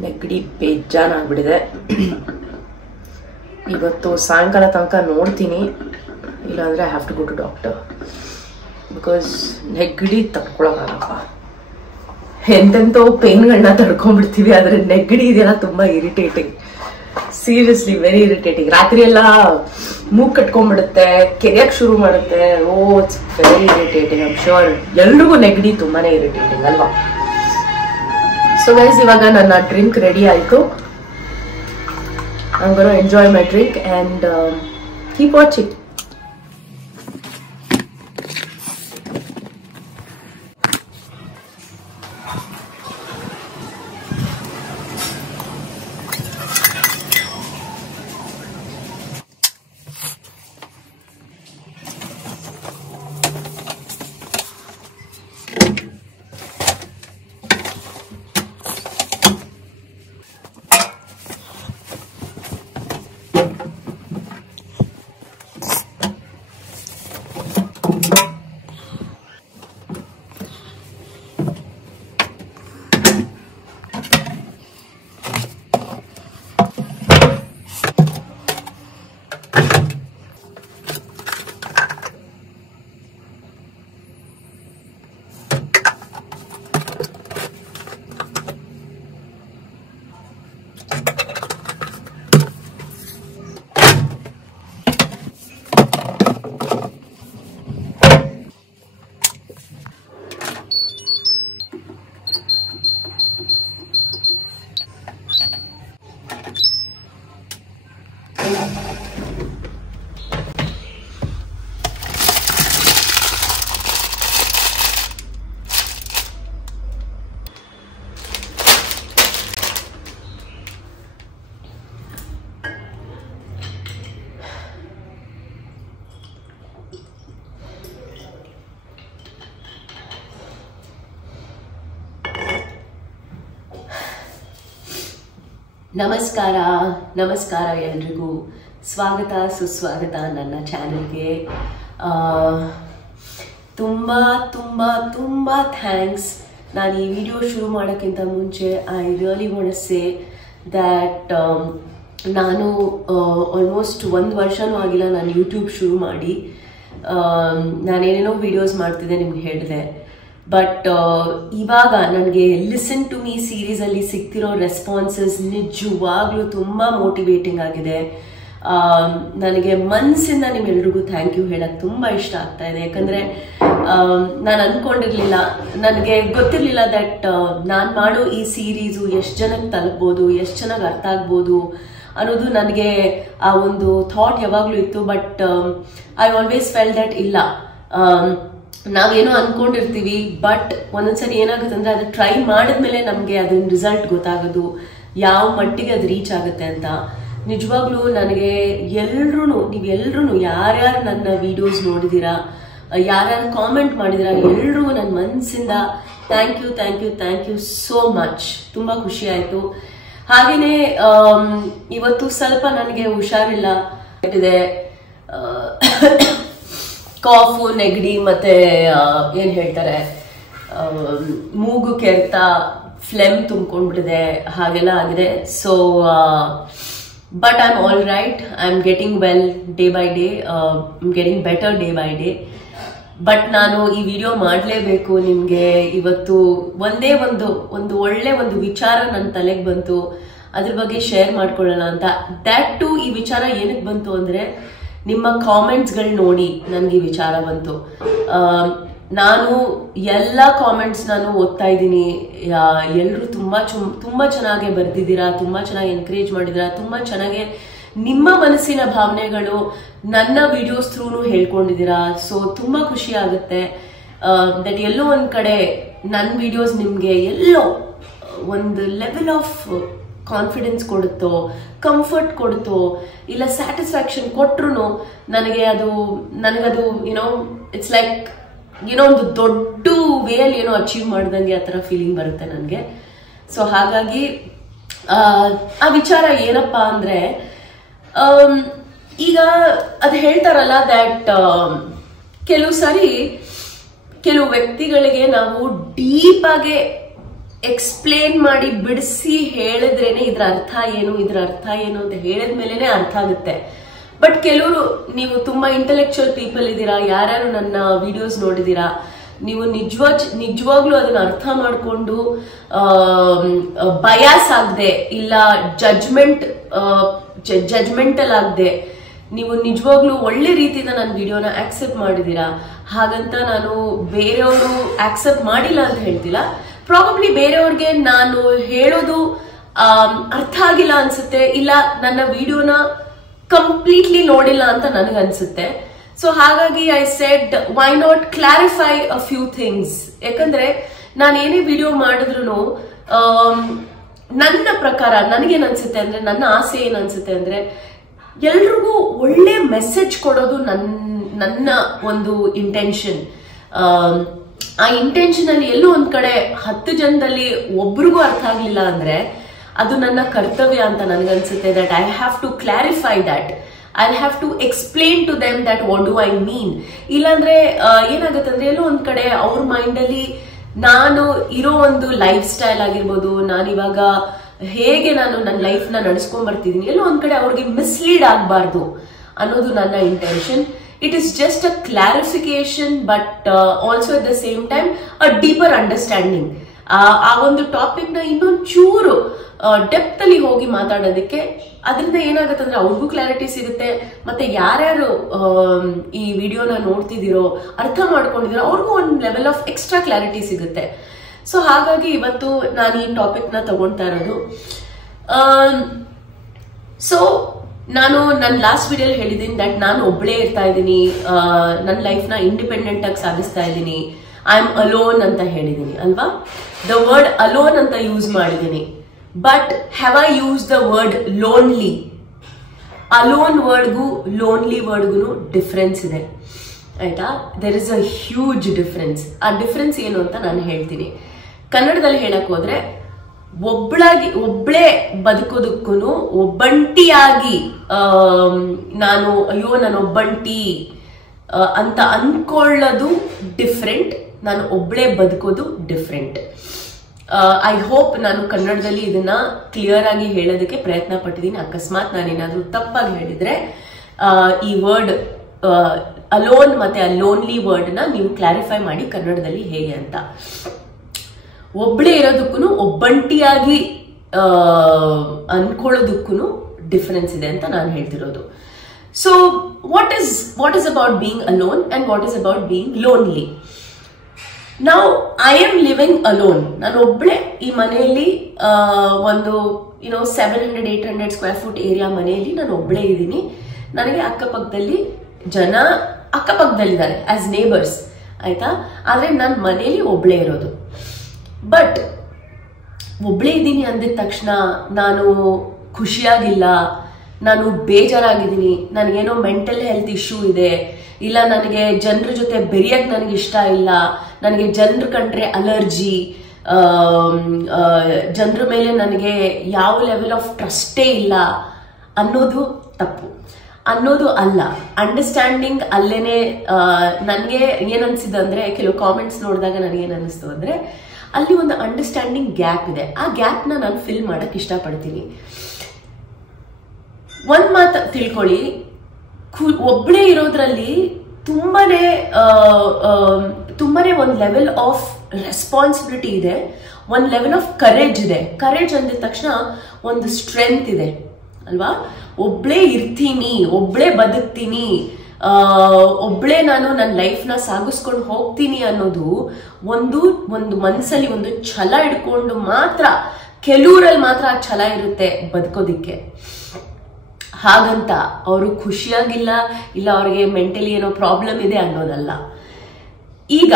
ನೆಗಡಿ ಬೇಜಾನಾಗ್ಬಿಟ್ಟಿದೆ. ಇವತ್ತು ಸಾಯಂಕಾಲ ತನಕ ನೋಡ್ತೀನಿ, ಇಲ್ಲಾಂದ್ರೆ I have to go to doctor because ನೆಗಡಿ ತಡ್ಕೊಳಕ್ಕಾಗಪ್ಪ. ಎಂತೆಂತೋ ಪೇನ್ಗಳನ್ನ ತಡ್ಕೊಂಡ್ಬಿಡ್ತೀವಿ, ಆದ್ರೆ ನೆಗಡಿ ಇದೆಲ್ಲ ತುಂಬಾ ಇರಿಟೇಟಿಂಗ್, ಸೀರಿಯಸ್ಲಿ ವೆರಿ ಇರಿಟೇಟಿಂಗ್. ರಾತ್ರಿ ಎಲ್ಲ ಮೂಗ್ ಕಟ್ಕೊಂಡ್ಬಿಡುತ್ತೆ, ಕೆರೆಯಕ್ ಶುರು ಮಾಡುತ್ತೆ. Oh it's very irritating. I'm sure ಎಲ್ರಿಗೂ ನೆಗಡಿ ತುಂಬಾನೇ ಇರಿಟೇಟಿಂಗ್ ಅಲ್ವಾ? ಸೊ ಗೈಸ್, ಇವಾಗ ನನ್ನ ಡ್ರಿಂಕ್ ರೆಡಿ ಆಯ್ತು. I'm going to enjoy my drink and keep watching. ನಮಸ್ಕಾರ ಎಲ್ರಿಗೂ. ಸ್ವಾಗತ ಸುಸ್ವಾಗತ ನನ್ನ ಚಾನೆಲ್ಗೆ. ತುಂಬ ಥ್ಯಾಂಕ್ಸ್. ನಾನು ಈ ವಿಡಿಯೋ ಶುರು ಮಾಡೋಕ್ಕಿಂತ ಮುಂಚೆ I really want to say that ನಾನು ಆಲ್ಮೋಸ್ಟ್ 1 ವರ್ಷನೂ ಆಗಿಲ್ಲ ನಾನು ಯೂಟ್ಯೂಬ್ ಶುರು ಮಾಡಿ. ನಾನೇನೇನೋ ವಿಡಿಯೋಸ್ ಮಾಡ್ತಿದ್ದೆ, ನಿಮ್ಗೆ ಹೇಳಿದೆ. ಬಟ್ ಇವಾಗ ನನಗೆ ಲಿಸನ್ ಟು ಮೀ ಸೀರೀಸ್ ಅಲ್ಲಿ ಸಿಗ್ತಿರೋ ರೆಸ್ಪಾನ್ಸಸ್ ನಿಜವಾಗ್ಲೂ ತುಂಬಾ ಮೋಟಿವೇಟಿಂಗ್ ಆಗಿದೆ. ನನಗೆ ಮನಸ್ಸಿಂದ ನಿಮ್ಮೆಲ್ರಿಗೂ ಥ್ಯಾಂಕ್ ಯು ಹೇಳಕ್ ತುಂಬಾ ಇಷ್ಟ ಆಗ್ತಾ ಇದೆ. ಯಾಕಂದ್ರೆ ನಾನು ಅನ್ಕೊಂಡಿರ್ಲಿಲ್ಲ, ನನಗೆ ಗೊತ್ತಿರ್ಲಿಲ್ಲ ದಟ್ ನಾನು ಮಾಡೋ ಈ ಸೀರೀಸು ಎಷ್ಟು ಜನಕ್ಕೆ ತಲುಪ್ಬೋದು, ಎಷ್ಟು ಚೆನ್ನಾಗಿ ಅರ್ಥ ಆಗ್ಬೋದು ಅನ್ನೋದು ನನಗೆ ಆ ಒಂದು ಥಾಟ್ ಯಾವಾಗ್ಲೂ ಇತ್ತು. But I always felt that ಇಲ್ಲ, ನಾವೇನೋ ಅನ್ಕೊಂಡಿರ್ತೀವಿ, ಬಟ್ ಒಂದೊಂದ್ಸರಿ ಏನಾಗುತ್ತೆ ಅಂದ್ರೆ ಅದು ಟ್ರೈ ಮಾಡಿದ್ಮೇಲೆ ನಮ್ಗೆ ಅದನ್ನ ರಿಸಲ್ಟ್ ಗೊತ್ತಾಗೋದು, ಯಾವ ಮಟ್ಟಿಗೆ ಅದು ರೀಚ್ ಆಗುತ್ತೆ ಅಂತ. ನಿಜವಾಗ್ಲೂ ನನಗೆ ನೀವೆಲ್ರೂ ಯಾರ್ಯಾರು ನನ್ನ ವಿಡಿಯೋಸ್ ನೋಡಿದೀರಾ, ಯಾರ್ಯಾರು ಕಾಮೆಂಟ್ ಮಾಡಿದೀರಾ, ಎಲ್ರಿಗೂ ನನ್ನ ಮನಸ್ಸಿಂದ ಥ್ಯಾಂಕ್ ಯು ಸೋ ಮಚ್. ತುಂಬಾ ಖುಷಿ ಆಯ್ತು. ಹಾಗೇನೆ ಇವತ್ತು ಸ್ವಲ್ಪ ನನಗೆ ಹುಷಾರಿಲ್ಲ ಇದೆ, ಕಾಫು, ನೆಗಡಿ, ಮತ್ತೆ ಏನ್ ಹೇಳ್ತಾರೆ ಮೂಗು ಕೆರೆತ, ಫ್ಲೆಮ್ ತುಂಬ್ಕೊಂಡ್ಬಿಟ್ಟಿದೆ, ಹಾಗೆಲ್ಲ ಆಗಿದೆ. So but I am all right, I am getting well day by day, getting better day by day. But ನಾನು ಈ ವಿಡಿಯೋ ಮಾಡಲೇಬೇಕು ನಿಮ್ಗೆ. ಇವತ್ತು ಒಂದೇ ಒಂದು ಒಳ್ಳೆ ಒಂದು ವಿಚಾರ ನನ್ನ ತಲೆಗೆ ಬಂತು, ಅದ್ರ ಬಗ್ಗೆ ಶೇರ್ ಮಾಡ್ಕೊಳ್ಳೋಣ ಅಂತ. ದ್ಯಾಟ್ ಟು ಈ ವಿಚಾರ ಏನಕ್ಕೆ ಬಂತು ಅಂದ್ರೆ, ನಿಮ್ಮ ಕಾಮೆಂಟ್ಸ್ಗಳು ನೋಡಿ ನನಗೆ ಈ ವಿಚಾರ ಬಂತು. ನಾನು ಎಲ್ಲ ಕಾಮೆಂಟ್ಸ್ ನಾನು ಓದ್ತಾ ಇದ್ದೀನಿ. ಎಲ್ಲರೂ ತುಂಬಾ ಚೆನ್ನಾಗಿ ಬರ್ದಿದ್ದೀರಾ, ತುಂಬಾ ಚೆನ್ನಾಗಿ ಎನ್ಕರೇಜ್ ಮಾಡಿದ್ದೀರಾ, ತುಂಬಾ ಚೆನ್ನಾಗಿ ನಿಮ್ಮ ಮನಸ್ಸಿನ ಭಾವನೆಗಳು ನನ್ನ ವಿಡಿಯೋಸ್ ಥ್ರೂನು ಹೇಳ್ಕೊಂಡಿದ್ದೀರಾ. ಸೊ ತುಂಬಾ ಖುಷಿ ಆಗುತ್ತೆ. ದಟ್ ಎಲ್ಲೋ ಒಂದ್ ಕಡೆ ನನ್ನ ವಿಡಿಯೋಸ್ ನಿಮ್ಗೆ ಎಲ್ಲೋ ಒಂದು ಲೆವೆಲ್ ಆಫ್ ಕಾನ್ಫಿಡೆನ್ಸ್ ಕೊಡುತ್ತೋ, ಕಂಫರ್ಟ್ ಕೊಡುತ್ತೋ, ಇಲ್ಲ ಸ್ಯಾಟಿಸ್ಫ್ಯಾಕ್ಷನ್ ಕೊಟ್ರು ನನಗದು ಇಟ್ಸ್ ಲೈಕ್ ಒಂದು ದೊಡ್ಡ ವೇಲ್ ಅಚೀವ್ ಮಾಡ್ದಂಗೆ ಆ ತರ ಫೀಲಿಂಗ್ ಬರುತ್ತೆ ನನಗೆ. ಸೊ ಹಾಗಾಗಿ ಆ ವಿಚಾರ ಏನಪ್ಪಾ ಅಂದ್ರೆ, ಈಗ ಅದು ಹೇಳ್ತಾರಲ್ಲ ದಟ್ ಕೆಲವು ಸಾರಿ ಕೆಲವು ವ್ಯಕ್ತಿಗಳಿಗೆ ನಾವು ಡೀಪ್ ಆಗಿ ಎಕ್ಸ್ಪ್ಲೇನ್ ಮಾಡಿ ಬಿಡಿಸಿ ಹೇಳಿದ್ರೇನೆ ಇದ್ರ ಅರ್ಥ ಏನು ಅಂತ ಹೇಳಿದ್ಮೇಲೆ ಅರ್ಥ ಆಗುತ್ತೆ. ಬಟ್ ಕೆಲವರು, ನೀವು ತುಂಬಾ ಇಂಟೆಲೆಕ್ಚುಯಲ್ ಪೀಪಲ್ ಇದ್ದೀರಾ, ಯಾರ್ಯಾರು ನನ್ನ ವಿಡಿಯೋಸ್ ನೋಡಿದೀರಾ, ನೀವು ನಿಜವಾಗ್ಲೂ ಅದನ್ನ ಅರ್ಥ ಮಾಡ್ಕೊಂಡು ಬಯಾಸ್ ಆಗದೆ ಇಲ್ಲ ಜಜ್ಮೆಂಟಲ್ ಆಗದೆ ನೀವು ನಿಜವಾಗ್ಲೂ ಒಳ್ಳೆ ರೀತಿಯಿಂದ ನನ್ನ ವಿಡಿಯೋನ ಆಕ್ಸೆಪ್ಟ್ ಮಾಡಿದೀರಾ. ಹಾಗಂತ ನಾನು ಬೇರೆಯವರು ಆಕ್ಸೆಪ್ಟ್ ಮಾಡಿಲ್ಲ ಅಂತ ಹೇಳ್ತಿಲ್ಲ. ಪ್ರಾಬಬ್ಲಿ ಬೇರೆಯವ್ರಿಗೆ ನಾನು ಹೇಳೋದು ಅರ್ಥ ಆಗಿಲ್ಲ ಅನ್ಸುತ್ತೆ, ಇಲ್ಲ ನನ್ನ ವಿಡಿಯೋನ ಕಂಪ್ಲೀಟ್ಲಿ ನೋಡಿಲ್ಲ ಅಂತ ನನಗನ್ಸುತ್ತೆ. ಸೊ ಹಾಗಾಗಿ I said why not clarify a few things. ಯಾಕಂದ್ರೆ ನಾನು ಏನೇ ವಿಡಿಯೋ ಮಾಡಿದ್ರು ನನ್ನ ಪ್ರಕಾರ ನನಗೇನ್ ಅನ್ಸುತ್ತೆ ಅಂದ್ರೆ, ನನ್ನ ಆಸೆ ಏನ್ ಅನ್ಸುತ್ತೆ ಅಂದ್ರೆ, ಎಲ್ರಿಗೂ ಒಳ್ಳೆ ಮೆಸೇಜ್ ಕೊಡೋದು ನನ್ನ ಒಂದು ಇಂಟೆನ್ಷನ್. ಆ ಇಂಟೆನ್ಷನ್ ಅಲ್ಲಿ ಎಲ್ಲೋ ಒಂದ್ ಕಡೆ 10 ಜನದಲ್ಲಿ ಒಬ್ರಿಗೂ ಅರ್ಥ ಆಗ್ಲಿಲ್ಲ ಅಂದ್ರೆ ಅದು ನನ್ನ ಕರ್ತವ್ಯ ಅಂತ ನನ್ಗನ್ಸುತ್ತೆ. That I have to clarify that, I have to explain to them that what do I mean. ಇಲ್ಲಾಂದ್ರೆ ಏನಾಗುತ್ತೆ ಅಂದ್ರೆ ಎಲ್ಲೋ ಒಂದ್ ಕಡೆ ಅವ್ರ ಮೈಂಡ್ ಅಲ್ಲಿ ನಾನು ಇರೋ ಒಂದು ಲೈಫ್ ಸ್ಟೈಲ್ ಆಗಿರ್ಬೋದು, ನಾನಿವಾಗ ಹೇಗೆ ನಾನು ನನ್ನ ಲೈಫ್ ನ ನಡೆಸ್ಕೊಂಡ್ ಬರ್ತಿದೀನಿ, ಎಲ್ಲೋ ಒಂದ್ ಕಡೆ ಅವ್ರಿಗೆ ಮಿಸ್ಲೀಡ್ ಆಗ್ಬಾರ್ದು ಅನ್ನೋದು ನನ್ನ intention. It is just a clarification, but also at the same time a deeper understanding. ಆ ಒಂದು ಟಾಪಿಕ್ ನ ಇನ್ನೊಂದು ಚೂರು ಡೆಪ್ತ್ ಅಲ್ಲಿ ಹೋಗಿ ಮಾತಾಡೋದಕ್ಕೆ, ಅದರಿಂದ ಏನಾಗುತ್ತೆ ಅಂದ್ರೆ ಅವ್ರಿಗೂ ಕ್ಲಾರಿಟಿ ಸಿಗುತ್ತೆ, ಮತ್ತೆ ಯಾರ್ಯಾರು ಈ ವಿಡಿಯೋನ ನೋಡ್ತಿದ್ದೀರೋ, ಅರ್ಥ ಮಾಡ್ಕೊಂಡಿದ್ದೀರೋ, ಅವ್ರಿಗೂ ಒಂದು ಲೆವೆಲ್ ಆಫ್ ಎಕ್ಸ್ಟ್ರಾ ಕ್ಲಾರಿಟಿ ಸಿಗುತ್ತೆ. ಸೊ ಹಾಗಾಗಿ ಇವತ್ತು ನಾನು ಈ ಟಾಪಿಕ್ ನ ತಗೊಳ್ತಾ ಇರೋದು. ಸೊ ನಾನು ನನ್ನ ಲಾಸ್ಟ್ ವಿಡಿಯೋಲಿ ಹೇಳಿದ್ದೀನಿ ದಟ್ ನಾನು ಒಬ್ಳೇ ಇರ್ತಾ ಇದ್ದೀನಿ, ನನ್ನ ಲೈಫ್ ನ ಇಂಡಿಪೆಂಡೆಂಟ್ ಆಗಿ ಸಾಗಿಸ್ತಾ ಇದ್ದೀನಿ, ಐ ಆಮ್ ಅಲೋನ್ ಅಂತ ಹೇಳಿದೀನಿ ಅಲ್ವಾ. ದ ವರ್ಡ್ ಅಲೋನ್ ಅಂತ ಯೂಸ್ ಮಾಡಿದ್ದೀನಿ, but have I use the word lonely? Alone ವರ್ಡ್ಗೂ ಲೋನ್ಲಿ ವರ್ಡ್ಗೂ ಡಿಫ್ರೆನ್ಸ್ ಇದೆ, ಆಯ್ತಾ. There is a huge difference. ಆ ಡಿಫ್ರೆನ್ಸ್ ಏನು ಅಂತ ನಾನು ಹೇಳ್ತೀನಿ. ಕನ್ನಡದಲ್ಲಿ ಹೇಳಕ್ ಹೋದ್ರೆ, ಒಬ್ಳೇ ಬದುಕೋದಕ್ಕೂ ಒಬ್ಬಂಟಿಯಾಗಿ ನಾನು ಒಬ್ಬಂಟಿ ಅಂತ ಅನ್ಕೊಳ್ಳೋದು ಡಿಫ್ರೆಂಟ್, ನಾನು ಒಬ್ಳೇ ಬದುಕೋದು ಡಿಫ್ರೆಂಟ್. ಐ ಹೋಪ್ ನಾನು ಕನ್ನಡದಲ್ಲಿ ಇದನ್ನ ಕ್ಲಿಯರ್ ಆಗಿ ಹೇಳೋದಕ್ಕೆ ಪ್ರಯತ್ನ ಪಟ್ಟಿದ್ದೀನಿ. ಅಕಸ್ಮಾತ್ ನಾನೇನಾದ್ರೂ ತಪ್ಪಾಗಿ ಹೇಳಿದ್ರೆ ಈ ವರ್ಡ್ ಅಲೋನ್ ಮತ್ತೆ ಲೋನ್ಲಿ ವರ್ಡ್ ನ ನೀವು ಕ್ಲಾರಿಫೈ ಮಾಡಿ ಕನ್ನಡದಲ್ಲಿ ಹೇಗೆ ಅಂತ. ಒಬ್ಳೇ ಇರೋದಕ್ಕೂ ಒಬ್ಬಂಟಿಯಾಗಿ ಅನ್ಕೊಳ್ಳೋದಕ್ಕೂ ಡಿಫರೆನ್ಸ್ ಇದೆ ಅಂತ ನಾನು ಹೇಳ್ತಿರೋದು. So what is about being alone and what is about being lonely? ನಾವು ಐ ಆಮ್ ಲಿವಿಂಗ್ ಅಲೋನ್. ನಾನು ಒಬ್ಳೆ ಈ ಮನೆಯಲ್ಲಿ ಒಂದು 700-800 ಸ್ಕ್ವೇರ್ ಫುಟ್ ಏರಿಯಾ ಮನೆಯಲ್ಲಿ ನಾನು ಒಬ್ಳೆ ಇದ್ದೀನಿ. ನನಗೆ ಅಕ್ಕಪಕ್ಕದಲ್ಲಿದ್ದಾರೆ ಆಸ್ ನೇಬರ್ಸ್, ಆಯ್ತಾ. ಆದ್ರೆ ನನ್ನ ಮನೆಯಲ್ಲಿ ಒಬ್ಳೆ ಇರೋದು. ಬಟ್ ಒಬ್ಳೇ ಇದ್ದೀನಿ ಅಂದಿದ ತಕ್ಷಣ ನಾನು ಖುಷಿಯಾಗಿಲ್ಲ, ನಾನು ಬೇಜಾರಾಗಿದ್ದೀನಿ, ನನಗೇನೋ ಮೆಂಟಲ್ ಹೆಲ್ತ್ ಇಶ್ಯೂ ಇದೆ, ಇಲ್ಲ ನನಗೆ ಜನರ ಜೊತೆ ಬೆರೆಯಕ್ಕೆ ನನಗೆ ಇಷ್ಟ ಇಲ್ಲ, ನನಗೆ ಜನರು ಕಂಡ್ರೆ ಅಲರ್ಜಿ, ಜನರ ಮೇಲೆ ನನಗೆ ಯಾವ ಲೆವೆಲ್ ಆಫ್ ಟ್ರಸ್ಟೇ ಇಲ್ಲ ಅನ್ನೋದು ತಪ್ಪು, ಅನ್ನೋದು ಅಲ್ಲ. ಅಂಡರ್ಸ್ಟ್ಯಾಂಡಿಂಗ್ ಅಲ್ಲೇನೆ. ನನಗೆ ಏನನ್ಸಿದೆ ಅಂದ್ರೆ, ಕೆಲವು ಕಾಮೆಂಟ್ಸ್ ನೋಡಿದಾಗ ನನಗೇನು ಅನ್ನಿಸ್ತು ಅಂದ್ರೆ, ಅಲ್ಲಿ ಒಂದು ಅಂಡರ್ಸ್ಟ್ಯಾಂಡಿಂಗ್ ಗ್ಯಾಪ್ ಇದೆ. ಆ ಗ್ಯಾಪ್ ನ ನಾನು ಫಿಲ್ ಮಾಡಕ್ ಇಷ್ಟಪಡ್ತೀನಿ. ಒಂದ್ ಮಾತು ತಿಳ್ಕೊಳ್ಳಿ, ಒಬ್ಳೇ ಇರೋದ್ರಲ್ಲಿ ತುಂಬಾನೇ ಒಂದ್ ಲೆವೆಲ್ ಆಫ್ ರೆಸ್ಪಾನ್ಸಿಬಿಲಿಟಿ ಇದೆ, ಒಂದ್ ಲೆವೆಲ್ ಆಫ್ ಕರೇಜ್ ಇದೆ. ಕರೇಜ್ ಅಂದಿದ ತಕ್ಷಣ ಒಂದು ಸ್ಟ್ರೆಂತ್ ಇದೆ ಅಲ್ವಾ. ಒಬ್ಳೇ ಇರ್ತೀನಿ, ಒಬ್ಳೇ ಬದುಕ್ತೀನಿ, ಒಬ್ಳೇ ನಾನು ನನ್ನ ಲೈಫ್ ನ ಸಾಗಿಸ್ಕೊಂಡು ಹೋಗ್ತೀನಿ ಅನ್ನೋದು ಒಂದು ಮನಸ್ಸಲ್ಲಿ ಒಂದು ಛಲ ಇಟ್ಕೊಂಡು ಮಾತ್ರ, ಕೆಲವರಲ್ಲಿ ಮಾತ್ರ ಆ ಛಲ ಇರುತ್ತೆ ಬದುಕೋದಿಕ್ಕೆ. ಹಾಗಂತ ಅವರು ಖುಷಿಯಾಗಿಲ್ಲ, ಇಲ್ಲ ಅವ್ರಿಗೆ ಮೆಂಟಲಿ ಏನೋ ಪ್ರಾಬ್ಲಮ್ ಇದೆ ಅನ್ನೋದಲ್ಲ. ಈಗ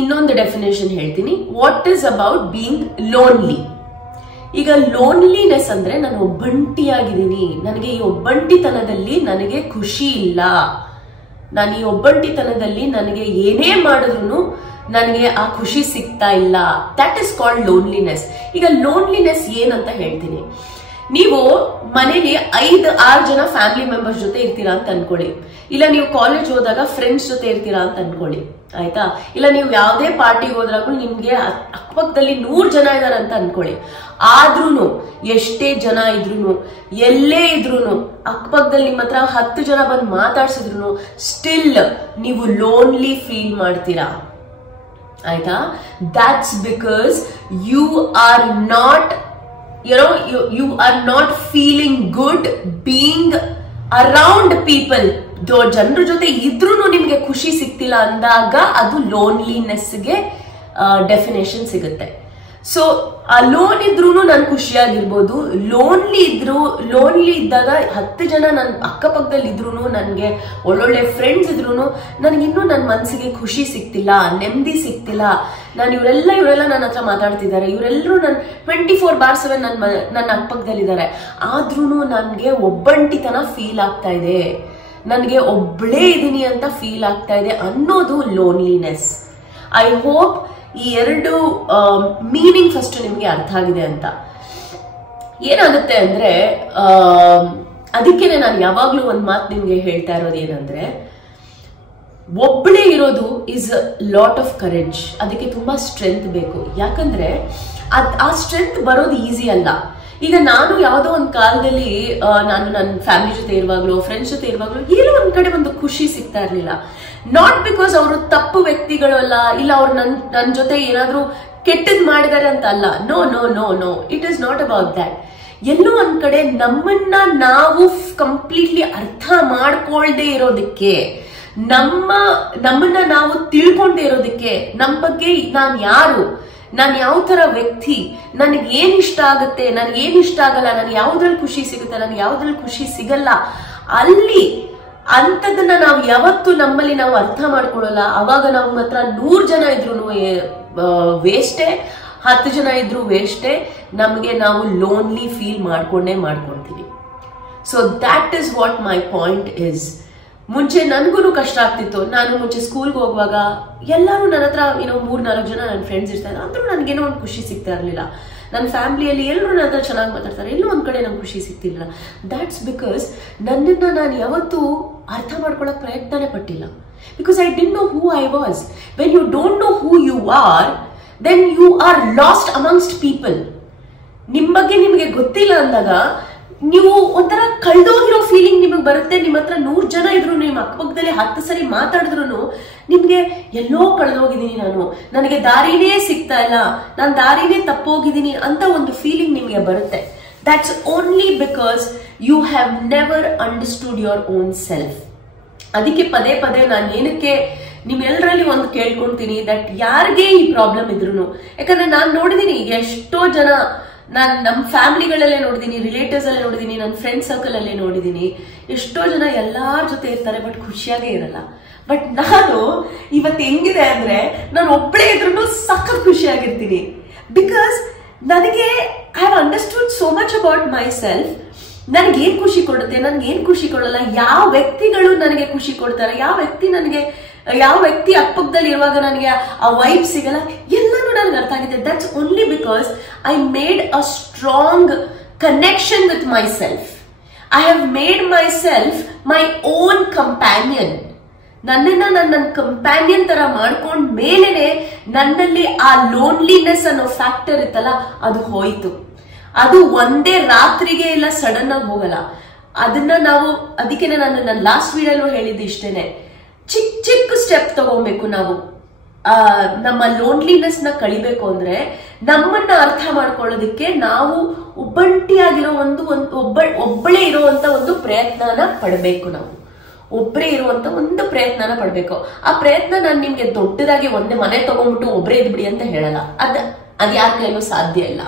ಇನ್ನೊಂದು ಡೆಫಿನೇಷನ್ ಹೇಳ್ತೀನಿ, what is about being lonely. ಈಗ ಲೋನ್ಲಿನೆಸ್ ಅಂದ್ರೆ ನಾನು ಒಬ್ಬಂಟಿಯಾಗಿದ್ದೀನಿ, ನನಗೆ ಈ ಒಬ್ಬಂಟಿತನದಲ್ಲಿ ನನಗೆ ಖುಷಿ ಇಲ್ಲ, ನಾನು ಈ ಒಬ್ಬಂಟಿತನದಲ್ಲಿ ನನಗೆ ಏನೇ ಮಾಡಿದ್ರು ನನಗೆ ಆ ಖುಷಿ ಸಿಗ್ತಾ ಇಲ್ಲ. That is called loneliness. ಈಗ ಲೋನ್ಲಿನೆಸ್ ಏನಂತ ಹೇಳ್ತೀನಿ. ನೀವು ಮನೇಲಿ 5-6 ಜನ ಫ್ಯಾಮಿಲಿ ಮೆಂಬರ್ಸ್ ಜೊತೆ ಇರ್ತೀರಾ ಅಂತ ಅನ್ಕೊಳ್ಳಿ, ಇಲ್ಲ ನೀವು ಕಾಲೇಜ್ ಹೋದಾಗ ಫ್ರೆಂಡ್ಸ್ ಜೊತೆ ಇರ್ತೀರಾ ಅಂತ ಅನ್ಕೊಳ್ಳಿ, ಆಯ್ತಾ, ಇಲ್ಲ ನೀವು ಯಾವ್ದೇ ಪಾರ್ಟಿಗೆ ಹೋದ್ರಾಗೂ ನಿಮ್ಗೆ ಅಕ್ಕಪಕ್ಕದಲ್ಲಿ 100 ಜನ ಇದಾರೆ ಅಂತ ಅನ್ಕೊಳ್ಳಿ. ಆದ್ರೂನು ಎಷ್ಟೇ ಜನ ಇದ್ರೂನು, ಎಲ್ಲೇ ಇದ್ರೂನು, ಅಕ್ಕಪಕ್ಕದಲ್ಲಿ ನಿಮ್ಮ ಹತ್ರ 10 ಜನ ಬಂದು ಮಾತಾಡ್ಸಿದ್ರು ಸ್ಟಿಲ್ ನೀವು ಲೋನ್ಲಿ ಫೀಲ್ ಮಾಡ್ತೀರಾ, ಆಯ್ತಾ. That's because you are not you are not feeling good being around people. ಜನರ ಜೊತೆ ಇದ್ರೂ ನಿಮ್ಗೆ ಖುಷಿ ಸಿಗ್ತಿಲ್ಲ ಅಂದಾಗ ಅದು ಲೋನ್ಲಿನೆಸ್ಗೆ ಡೆಫಿನೇಷನ್ ಸಿಗುತ್ತೆ. ಸೊ ಅಲೋನ್ ಇದ್ರೂ ನಾನು ಖುಷಿಯಾಗಿರ್ಬೋದು, ಲೋನ್ಲಿ ಇದ್ದಾಗ 10 ಜನ ನನ್ನ ಅಕ್ಕಪಕ್ಕದಲ್ಲಿ ಇದ್ರೂ, ನನ್ಗೆ ಒಳ್ಳೊಳ್ಳೆ ಫ್ರೆಂಡ್ಸ್ ಇದ್ರೂ ನನ್ಗಿನ್ನೂ ನನ್ನ ಮನಸ್ಸಿಗೆ ಖುಷಿ ಸಿಗ್ತಿಲ್ಲ, ನೆಮ್ಮದಿ ಸಿಗ್ತಿಲ್ಲ. ಇವರೆಲ್ಲ ನನ್ನ ಹತ್ರ ಮಾತಾಡ್ತಿದ್ದಾರೆ, ಇವರೆಲ್ಲರೂ ನನ್ನ 24/7 ನನ್ನ ಅಕ್ಕಪಕ್ಕದಲ್ಲಿದ್ದಾರೆ, ಆದ್ರೂ ನನ್ಗೆ ಒಬ್ಬಂಟಿತನ ಫೀಲ್ ಆಗ್ತಾ ಇದೆ, ನನ್ಗೆ ಒಬ್ಳೇ ಇದೀನಿ ಅಂತ ಫೀಲ್ ಆಗ್ತಾ ಇದೆ ಅನ್ನೋದು ಲೋನ್ಲಿನೆಸ್. ಐ ಹೋಪ್ ಈ 2 ಮೀನಿಂಗ್ ಫಸ್ಟ್ ನಿಮ್ಗೆ ಅರ್ಥ ಆಗಿದೆ ಅಂತ. ಏನಾಗುತ್ತೆ ಅಂದ್ರೆ ಅದಕ್ಕೇನೆ ನಾನು ಯಾವಾಗ್ಲೂ ಒಂದ್ ಮಾತು ನಿಮ್ಗೆ ಹೇಳ್ತಾ ಇರೋದು ಏನಂದ್ರೆ, ಒಬ್ಬಳೇ ಇರೋದು ಇಸ್ ಲಾಟ್ ಆಫ್ ಕರೇಜ್. ಅದಕ್ಕೆ ತುಂಬಾ ಸ್ಟ್ರೆಂತ್ ಬೇಕು. ಯಾಕಂದ್ರೆ ಆ ಸ್ಟ್ರೆಂತ್ ಬರೋದು ಈಸಿ ಅಲ್ಲ. ಈಗ ನಾನು ಯಾವುದೋ ಒಂದು ಕಾಲದಲ್ಲಿ ನಾನು ನನ್ನ ಫ್ಯಾಮಿಲಿ ಜೊತೆ ಇರುವಾಗ್ಲೂ, ಫ್ರೆಂಡ್ಸ್ ಜೊತೆ ಇರುವಾಗ್ಲೂ ಏನೋ ಒಂದ್ ಕಡೆ ಒಂದು ಖುಷಿ ಸಿಗ್ತಾ ಇರ್ಲಿಲ್ಲ. ನಾಟ್ ಬಿಕಾಸ್ ಅವರು ತಪ್ಪು ವ್ಯಕ್ತಿಗಳು ಅಲ್ಲ, ಇಲ್ಲ ಅವ್ರು ನನ್ನ ಜೊತೆ ಏನಾದ್ರೂ ಕೆಟ್ಟದ್ ಮಾಡಿದಾರೆ ಅಂತ ಅಲ್ಲ. No no no no, it is not about that. ಎಲ್ಲೋ ಒಂದ್ ಕಡೆ ನಮ್ಮನ್ನ ನಾವು ಕಂಪ್ಲೀಟ್ಲಿ ಅರ್ಥ ಮಾಡ್ಕೊಳ್ದೆ ಇರೋದಕ್ಕೆ, ನಮ್ಮನ್ನ ನಾವು ತಿಳ್ಕೊಂಡೇ ಇರೋದಕ್ಕೆ, ನಮ್ಮ ಬಗ್ಗೆ ನಾನು ಯಾರು, ನಾನು ಯಾವ ತರ ವ್ಯಕ್ತಿ, ನನಗೆ ಏನ್ ಇಷ್ಟ ಆಗುತ್ತೆ, ನನಗೆ ಏನ್ ಇಷ್ಟ ಆಗಲ್ಲ, ನನಗೆ ಯಾವ್ದ್ರಲ್ಲಿ ಖುಷಿ ಸಿಗುತ್ತೆ, ನನಗೆ ಯಾವ್ದ್ರಲ್ಲಿ ಖುಷಿ ಸಿಗಲ್ಲ, ಅಲ್ಲಿ ಅಂತದನ್ನ ನಾವು ಯಾವತ್ತು ನಮ್ಮಲ್ಲಿ ನಾವು ಅರ್ಥ ಮಾಡ್ಕೊಳ್ಳಲ್ಲ. ಅವಾಗ ನಮ್ಮ ಹತ್ರ 100 ಜನ ಇದ್ರು ವೇಸ್ಟೇ, 10 ಜನ ಇದ್ರು ವೇಸ್ಟೇ, ನಮಗೆ ನಾವು ಲೋನ್ಲಿ ಫೀಲ್ ಮಾಡ್ಕೊಳ್ತೀವಿ. So that is what my point is. ಮುಂಚೆ ನನ್ಗೂ ಕಷ್ಟ ಆಗ್ತಿತ್ತು. ನಾನು ಮುಂಚೆ ಸ್ಕೂಲ್ಗೆ ಹೋಗುವಾಗ ಎಲ್ಲರೂ ನನ್ನ ಹತ್ರ 3-4 ಜನ ನನ್ನ ಫ್ರೆಂಡ್ಸ್ ಇರ್ತಾರೆ, ಅಂದ್ರೂ ನನ್ಗೇನೋ ಒಂದು ಖುಷಿ ಸಿಗ್ತಾ ಇರ್ಲಿಲ್ಲ. ನನ್ನ ಫ್ಯಾಮಿಲಿಯಲ್ಲಿ ಎಲ್ಲರೂ ನನ್ನ ಹತ್ರ ಚೆನ್ನಾಗಿ ಮಾತಾಡ್ತಾರೆ, ಎಲ್ಲೋ ಒಂದ್ ಕಡೆ ನಂಗೆ ಖುಷಿ ಸಿಗ್ತಿಲ್ಲ. ದ್ಯಾಟ್ಸ್ ಬಿಕಾಸ್ ನನ್ನನ್ನ ನಾನು ಯಾವತ್ತೂ ಅರ್ಥ ಮಾಡ್ಕೊಳ್ಳೋಕೆ ಪ್ರಯತ್ನನೇ ಪಟ್ಟಿಲ್ಲ. Because I didn't know who I was. When you don't know who you are, then you are lost amongst people. ನಿಮ್ ಬಗ್ಗೆ ನಿಮಗೆ ಗೊತ್ತಿಲ್ಲ ಅಂದಾಗ ನೀವು ಒಂಥರ ಕಳ್ದೋಗಿರೋ ಫೀಲಿಂಗ್ ನಿಮಗೆ ಬರುತ್ತೆ. ನಿಮ್ಮ ಹತ್ರ 100 ಜನ ಇದ್ರು, ನಿಮ್ಮ ಅಕ್ಕಪಕ್ಕದಲ್ಲಿ 10 ಸರಿ ಮಾತಾಡಿದ್ರು ನಿಮ್ಗೆ ಎಲ್ಲೋ ಕಳೆದೋಗಿದ್ದೀನಿ, ನನಗೆ ದಾರಿನೇ ಸಿಗ್ತಾ ಇಲ್ಲ, ನಾನು ದಾರಿನೇ ತಪ್ಪೋಗಿದ್ದೀನಿ ಅಂತ ಒಂದು ಫೀಲಿಂಗ್ ನಿಮಗೆ ಬರುತ್ತೆ. That's only because you have never understood your own self. ಅದಕ್ಕೆ ಪದೇ ಪದೇ ನಾನು ಏನಕ್ಕೆ ನಿಮ್ಮೆಲ್ಲರಲ್ಲಿ ಒಂದು ಕೇಳ್ಕೊಂತೀನಿ, ದಟ್ ಯಾರಿಗೆ ಈ ಪ್ರಾಬ್ಲಮ್ ಇದ್ರು, ಯಾಕಂದ್ರೆ ನಾನು ನೋಡಿದೀನಿ ಎಷ್ಟೋ ಜನ, ನಾನು ನಮ್ಮ ಫ್ಯಾಮಿಲಿಗಳಲ್ಲೇ ನೋಡಿದೀನಿ, ರಿಲೇಟಿವ್ಸ್ ಅಲ್ಲೇ ನೋಡಿದೀನಿ, ನನ್ನ ಫ್ರೆಂಡ್ ಸರ್ಕಲ್ ಅಲ್ಲೇ ನೋಡಿದೀನಿ, ಎಷ್ಟೋ ಜನ ಎಲ್ಲಾರ ಜೊತೆ ಇರ್ತಾರೆ ಬಟ್ ಖುಷಿಯಾಗೇ ಇರಲ್ಲ. ಬಟ್ ನಾನು ಇವತ್ತು ಹೆಂಗಿದೆ ಅಂದ್ರೆ, ನಾನು ಒಬ್ಬಳೇ ಇದ್ರೂ ಸಖತ್ ಖುಷಿಯಾಗಿರ್ತೀನಿ. ಬಿಕಾಸ್ ನನಗೆ I have understood so much about myself. ನನಗೇನ್ ಖುಷಿ ಕೊಡುತ್ತೆ, ನನ್ಗೇನ್ ಖುಷಿ ಕೊಡಲ್ಲ, ಯಾವ ವ್ಯಕ್ತಿಗಳು ನನಗೆ ಖುಷಿ ಕೊಡ್ತಾರೆ, ಯಾವ ವ್ಯಕ್ತಿ ಅಕ್ಕಪಕ್ಕದಲ್ಲಿ ಇರುವಾಗ ನನಗೆ ಆ ವೈಬ್ ಸಿಗಲ್ಲ, ಎಲ್ಲಾನು ನನಗೆ ಅರ್ಥ ಆಗಿದೆ. That's only because I made a strong connection with my self. I have made my self my own companion. ನನ್ನನ್ನ ನನ್ನ ಕಂಪ್ಯಾನಿಯನ್ ತರ ಮಾಡ್ಕೊಂಡ್ ಮೇಲೆನೆ ನನ್ನಲ್ಲಿ ಆ ಲೋನ್ಲಿನೆಸ್ ಅನ್ನೋ ಫ್ಯಾಕ್ಟರ್ ಇತ್ತಲ್ಲ, ಅದು ಹೋಯ್ತು. ಅದು ಒಂದೇ ರಾತ್ರಿಗೆ ಇಲ್ಲ ಸಡನ್ ಆಗಿ ಹೋಗಲ್ಲ. ಅದನ್ನ ನಾವು, ಅದಕ್ಕೆ ನಾನು ನನ್ನ ಲಾಸ್ಟ್ ವಿಡಿಯೋಲ್ಲೂ ಹೇಳಿದ್ದು ಇಷ್ಟೇನೆ, ಚಿಕ್ಕ ಚಿಕ್ಕ ಸ್ಟೆಪ್ ತಗೋಬೇಕು. ನಾವು ನಮ್ಮ ಲೋನ್ಲಿನೆಸ್ ನ ಕಳಿಬೇಕು ಅಂದ್ರೆ ನಮ್ಮನ್ನ ಅರ್ಥ ಮಾಡ್ಕೊಳ್ಳೋದಕ್ಕೆ ನಾವು ಒಬ್ಬಂಟಿಯಾಗಿರೋ ಒಬ್ಬಳೇ ಇರುವಂತ ಒಂದು ಪ್ರಯತ್ನನ ಪಡಬೇಕು. ನಾವು ಒಬ್ಬರೇ ಇರುವಂತ ಒಂದು ಪ್ರಯತ್ನನ ಪಡ್ಬೇಕು. ಆ ಪ್ರಯತ್ನ ನಾನು ನಿಮ್ಗೆ ದೊಡ್ಡದಾಗಿ ಒಂದೇ ಮನೆ ತಗೊಂಡ್ಬಿಟ್ಟು ಒಬ್ಬರೇ ಇದ್ಬಿಡಿ ಅಂತ ಹೇಳಲ್ಲ. ಅದ್ ಯಾರ ಕೈಲೂ ಸಾಧ್ಯ ಇಲ್ಲ.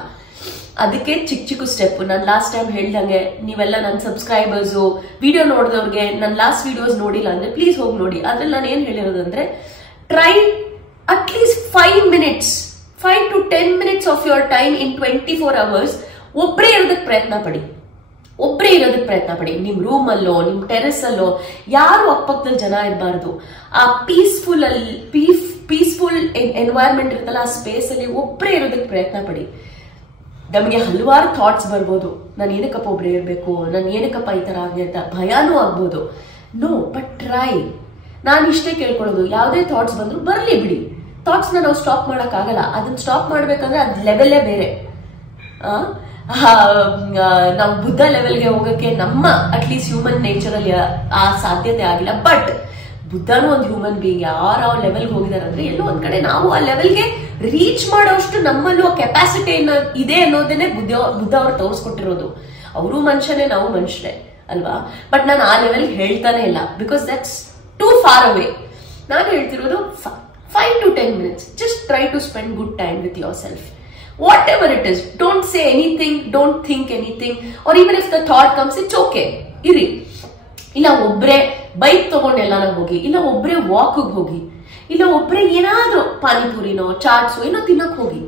ಅದಕ್ಕೆ ಚಿಕ್ಕ ಚಿಕ್ಕ ಸ್ಟೆಪ್. ನಾನು ಲಾಸ್ಟ್ ಟೈಮ್ ಹೇಳ್ದಂಗೆ, ನೀವೆಲ್ಲ ನನ್ನ ಸಬ್ಸ್ಕ್ರೈಬರ್ಸು, ವಿಡಿಯೋ ನೋಡಿದವ್ರಿಗೆ ನನ್ನ ಲಾಸ್ಟ್ ವಿಡಿಯೋಸ್ ನೋಡಿಲ್ಲ ಅಂದ್ರೆ ಪ್ಲೀಸ್ ಹೋಗಿ ನೋಡಿ. ಅದ್ರಲ್ಲಿ ನಾನು ಏನ್ ಹೇಳಿರೋದಂದ್ರೆ, try at least 5 minutes, 5 to 10 minutes of your time in 24 hours ಒಬ್ಬರೇ ಇರೋದಕ್ಕೆ ಪ್ರಯತ್ನ ಪಡಿ. ಒಬ್ಬರೇ ಇರೋದಕ್ಕೆ ಪ್ರಯತ್ನ ಪಡಿ. ನಿಮ್ ರೂಮ್ ಅಲ್ಲೋ, ನಿಮ್ ಟೆರೆಸ್ ಅಲ್ಲೋ, ಯಾರು ಅಕ್ಕಪಕ್ಕದಲ್ಲಿ ಜನ ಇರಬಾರ್ದು. ಆ ಪೀಸ್ಫುಲ್ ಎನ್ವೈರನ್ಮೆಂಟ್ ಇರುತ್ತಲ್ಲ, ಆ ಸ್ಪೇಸ್ ಅಲ್ಲಿ ಒಬ್ಬರೇ ಇರೋದಕ್ಕೆ ಪ್ರಯತ್ನ ಪಡಿ. ನಮಗೆ ಹಲವಾರು ಥಾಟ್ಸ್ ಬರ್ಬೋದು, ನಾನು ಏನಕ್ಕಪ್ಪ ಒಬ್ರೇ ಇರಬೇಕು, ನಾನು ಏನಕ್ಕಪ್ಪ ಈ ತರ ಆಗಿದೆ ಅಂತ ಭಯನೂ ಆಗ್ಬೋದು. No, but try. ನಾನು ಇಷ್ಟೇ ಕೇಳ್ಕೊಳ್ಳೋದು, ಯಾವುದೇ ಥಾಟ್ಸ್ ಬಂದ್ರು ಬರಲಿ ಬಿಡಿ. ಥಾಟ್ಸ್ನ ನಾವು ಸ್ಟಾಪ್ ಮಾಡೋಕ್ಕಾಗಲ್ಲ. ಅದನ್ನ ಸ್ಟಾಪ್ ಮಾಡ್ಬೇಕಂದ್ರೆ ಅದ್ ಲೆವೆಲ್ಲೇ ಬೇರೆ. ನಾವು ಬುದ್ಧ ಲೆವೆಲ್ಗೆ ಹೋಗಕ್ಕೆ ನಮ್ಮ ಅಟ್ಲೀಸ್ಟ್ ಹ್ಯೂಮನ್ ನೇಚರ್ ಅಲ್ಲಿ ಆ ಸಾಧ್ಯತೆ ಆಗಿಲ್ಲ. ಬಟ್ ಬುದ್ಧನೂ ಒಂದು ಹ್ಯೂಮನ್ ಬೀಯಿಂಗ್. ಯಾರು ಆ ಲೆವೆಲ್ಗೆ ಹೋಗಿದಾರೆ ಅಂದ್ರೆ ಎಲ್ಲೋ ಒಂದ್ ಕಡೆ ನಾವು ಆ ಲೆವೆಲ್ಗೆ ರೀಚ್ ಮಾಡೋಷ್ಟು ನಮ್ಮಲ್ಲೂ ಕೆಪಾಸಿಟಿ ಇದೆ ಅನ್ನೋದನ್ನೇ ಬುದ್ಧ ಅವ್ರು ತೋರಿಸ್ಕೊಟ್ಟಿರೋದು. ಅವರು ಮನುಷ್ಯನೇ, ನಾವು ಮನುಷ್ಯರೇ ಅಲ್ವಾ. ಬಟ್ ನಾನು ಆ ಲೆವೆಲ್ ಹೇಳ್ತಾನೆ ಇಲ್ಲ, because that's too far away. ನಾನು ಹೇಳ್ತಿರೋದು 5 to 10 minutes. Just try to spend good time with yourself. Whatever it is, don't say anything, don't think anything, or even if the thought comes, it's okay. Iri. ಇಲ್ಲ ಒಬ್ರೆ bike ತಗೊಂಡು ಎಲ್ಲಾನ ಹೋಗಿ, ಇಲ್ಲ ಒಬ್ರೆ ವಾಕ್ಗೆ ಹೋಗಿ, ಇಲ್ಲ ಒಬ್ರೆ ಏನಾದ್ರೂ ಪಾನಿಪುರಿನೋ ಚಾಟ್ಸೋ ಏನೋ ತಿನ್ನಕ್ ಹೋಗಿ.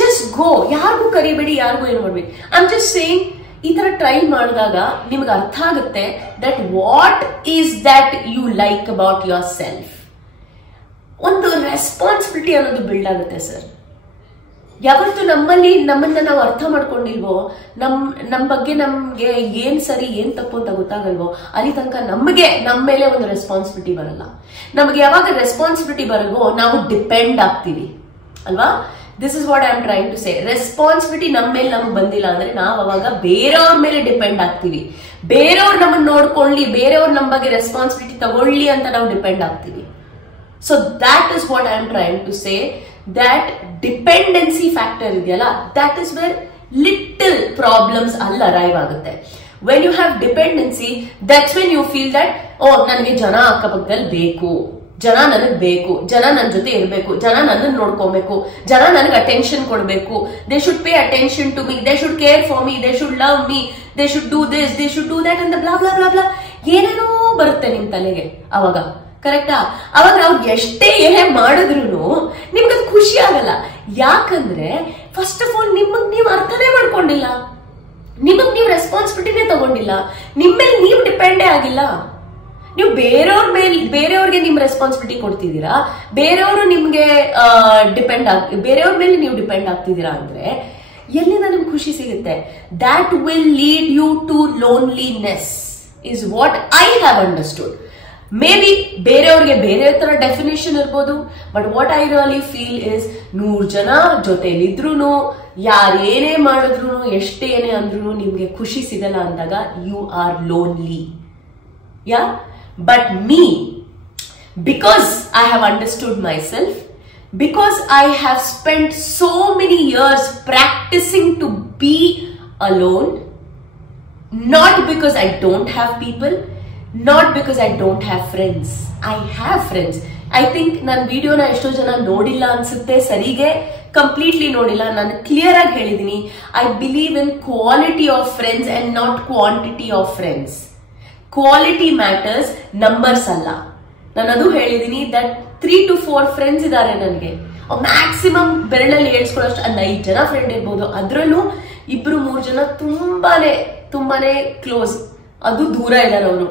Just go. ಯಾರಿಗೂ ಕರಿಬೇಡಿ, ಯಾರಿಗೂ ಏನು ಮಾಡ್ಬೇಡಿ. ಐ ಆಮ್ ಜಸ್ಟ್ ಸೇಯಿಂಗ್, ಈ ತರ ಟ್ರೈ ಮಾಡಿದಾಗ ನಿಮ್ಗೆ ಅರ್ಥ ಆಗುತ್ತೆ that what is that you like about your self. ಒಂದು ರೆಸ್ಪಾನ್ಸಿಬಿಲಿಟಿ ಅನ್ನೋದು ಬಿಲ್ಡ್ ಆಗುತ್ತೆ ಸರ್. ಯಾವತ್ತು ನಮ್ಮನ್ನ ನಾವು ಅರ್ಥ ಮಾಡ್ಕೊಂಡಿಲ್ವೋ, ನಮ್ಮ ಬಗ್ಗೆ ನಮ್ಗೆ ಏನ್ ಸರಿ ಏನ್ ತಪ್ಪು ಅಂತ ಗೊತ್ತಾಗಲ್ವೋ, ಅಲ್ಲಿ ತನಕ ನಮ್ಮ ಮೇಲೆ ಒಂದು ರೆಸ್ಪಾನ್ಸಿಬಿಲಿಟಿ ಬರಲ್ಲ. ನಮ್ಗೆ ಯಾವಾಗ ರೆಸ್ಪಾನ್ಸಿಬಿಲಿಟಿ ಬರಲ್ವೋ ನಾವು ಡಿಪೆಂಡ್ ಆಗ್ತೀವಿ ಅಲ್ವಾ. This is what I am trying to say. Responsibility ನಮ್ಮ ಮೇಲೆ ನಮ್ಗೆ ಬಂದಿಲ್ಲ ಅಂದ್ರೆ ನಾವು ಅವಾಗ ಬೇರೆಯವ್ರ ಮೇಲೆ ಡಿಪೆಂಡ್ ಆಗ್ತೀವಿ. ಬೇರೆಯವ್ರು ನಮ್ಮನ್ನ ನೋಡ್ಕೊಳ್ಳಿ, ಬೇರೆಯವ್ರು ನಮ್ಮ ಬಗ್ಗೆ ರೆಸ್ಪಾನ್ಸಿಬಿಲಿಟಿ ತಗೊಳ್ಳಿ ಅಂತ ನಾವು ಡಿಪೆಂಡ್ ಆಗ್ತೀವಿ. So that is what I am trying to say, that dependency factor ideyala, that is where little problems all arrive agutte. When you have dependency, that's when you feel that oh nanage jana akkapakadalli beku, jana ನನಗೆ ಬೇಕು, ಜನ ನನ್ನ ಜೊತೆ ಇರಬೇಕು, ಜನ ನನ್ನನ್ನು ನೋಡ್ಕೋಬೇಕು, ಜನ ನನಗೆ ಅಟೆನ್ಷನ್ ಕೊಡಬೇಕು, they should pay attention to me, they should care for me, they should love me, they should do this, they should do that and blah blah blah blah. ಏನೇನೋ ಬರುತ್ತೆ ನಿಮ್ ತಲೆಗೆ ಅವಾಗ. ಕರೆಕ್ಟಾ? ಅವಾಗ ನಾವು ಎಷ್ಟೇ ಏನೇ ಮಾಡಿದ್ರು ನಿಮ್ಗದು ಖುಷಿ ಆಗಲ್ಲ. ಯಾಕಂದ್ರೆ ಫಸ್ಟ್ ಆಫ್ ಆಲ್ ನಿಮಗ್ ನೀವು ಅರ್ಥನೇ ಮಾಡ್ಕೊಂಡಿಲ್ಲ, ನಿಮಗ್ ನೀವು ರೆಸ್ಪಾನ್ಸಿಬಿಲಿಟಿನೇ ತಗೊಂಡಿಲ್ಲ, ನಿಮ್ಮೇಲೆ ನೀವು ಡಿಪೆಂಡೇ ಆಗಿಲ್ಲ. ನೀವು ಬೇರೆಯವ್ರಿಗೆ ನಿಮ್ ರೆಸ್ಪಾನ್ಸಿಬಿಲಿಟಿ ಕೊಡ್ತಿದ್ದೀರಾ, ಬೇರೆಯವರು ನಿಮ್ಗೆ ಬೇರೆಯವ್ರ ಮೇಲೆ ನೀವು ಡಿಪೆಂಡ್ ಆಗ್ತಿದ್ದೀರಾ ಅಂದ್ರೆ ಎಲ್ಲಿಂದ ನಿಮ್ಗೆ ಖುಷಿ ಸಿಗುತ್ತೆ? That will lead you to loneliness is what I have understood. May be ಬೇರೆಯವ್ರಿಗೆ ಬೇರೆ ತರ ಡೆಫಿನೇಷನ್ ಇರ್ಬೋದು, but what I really feel is 100 ಜನ ಜೊತೆಲಿದ್ರು ಯಾರೇನೇ ಮಾಡಿದ್ರು ಎಷ್ಟೇ ಏನೇ ಅಂದ್ರು ನಿಮ್ಗೆ ಖುಷಿ ಸಿಗಲ್ಲ ಅಂದಾಗ you are lonely. Yeah, but me, because I have understood my self, because I have spent so many years practising to be alone, not because I don't have people, not because I don't have friends. I have friends. I think ನನ್ನ ವಿಡಿಯೋನ ಎಷ್ಟೋ ಜನ ನೋಡಿಲ್ಲ ಅನ್ಸುತ್ತೆ, ಸರಿಗೆ completely ನೋಡಿಲ್ಲ. ನಾನು clear ಆಗಿ ಹೇಳಿದೀನಿ, I believe in quality of friends and not quantity of friends. Quality matters, numbers ಅಲ್ಲ. ನಾನು ಅದು ಹೇಳಿದೀನಿ ದಟ್ 3 to 4 ಫ್ರೆಂಡ್ಸ್ ಇದಾರೆ ನನಗೆ. ಮ್ಯಾಕ್ಸಿಮಮ್ ಬೆರಳಲ್ಲಿ ಏಳ್ಸ್ಕೊಳ್ಳೋಷ್ಟು 5 ಜನ ಫ್ರೆಂಡ್ ಇರ್ಬೋದು, ಅದ್ರಲ್ಲೂ 2-3 ಜನ ತುಂಬಾನೇ ಕ್ಲೋಸ್, ಅದು ದೂರ ಇದ್ದಾರೆ ಅವರು,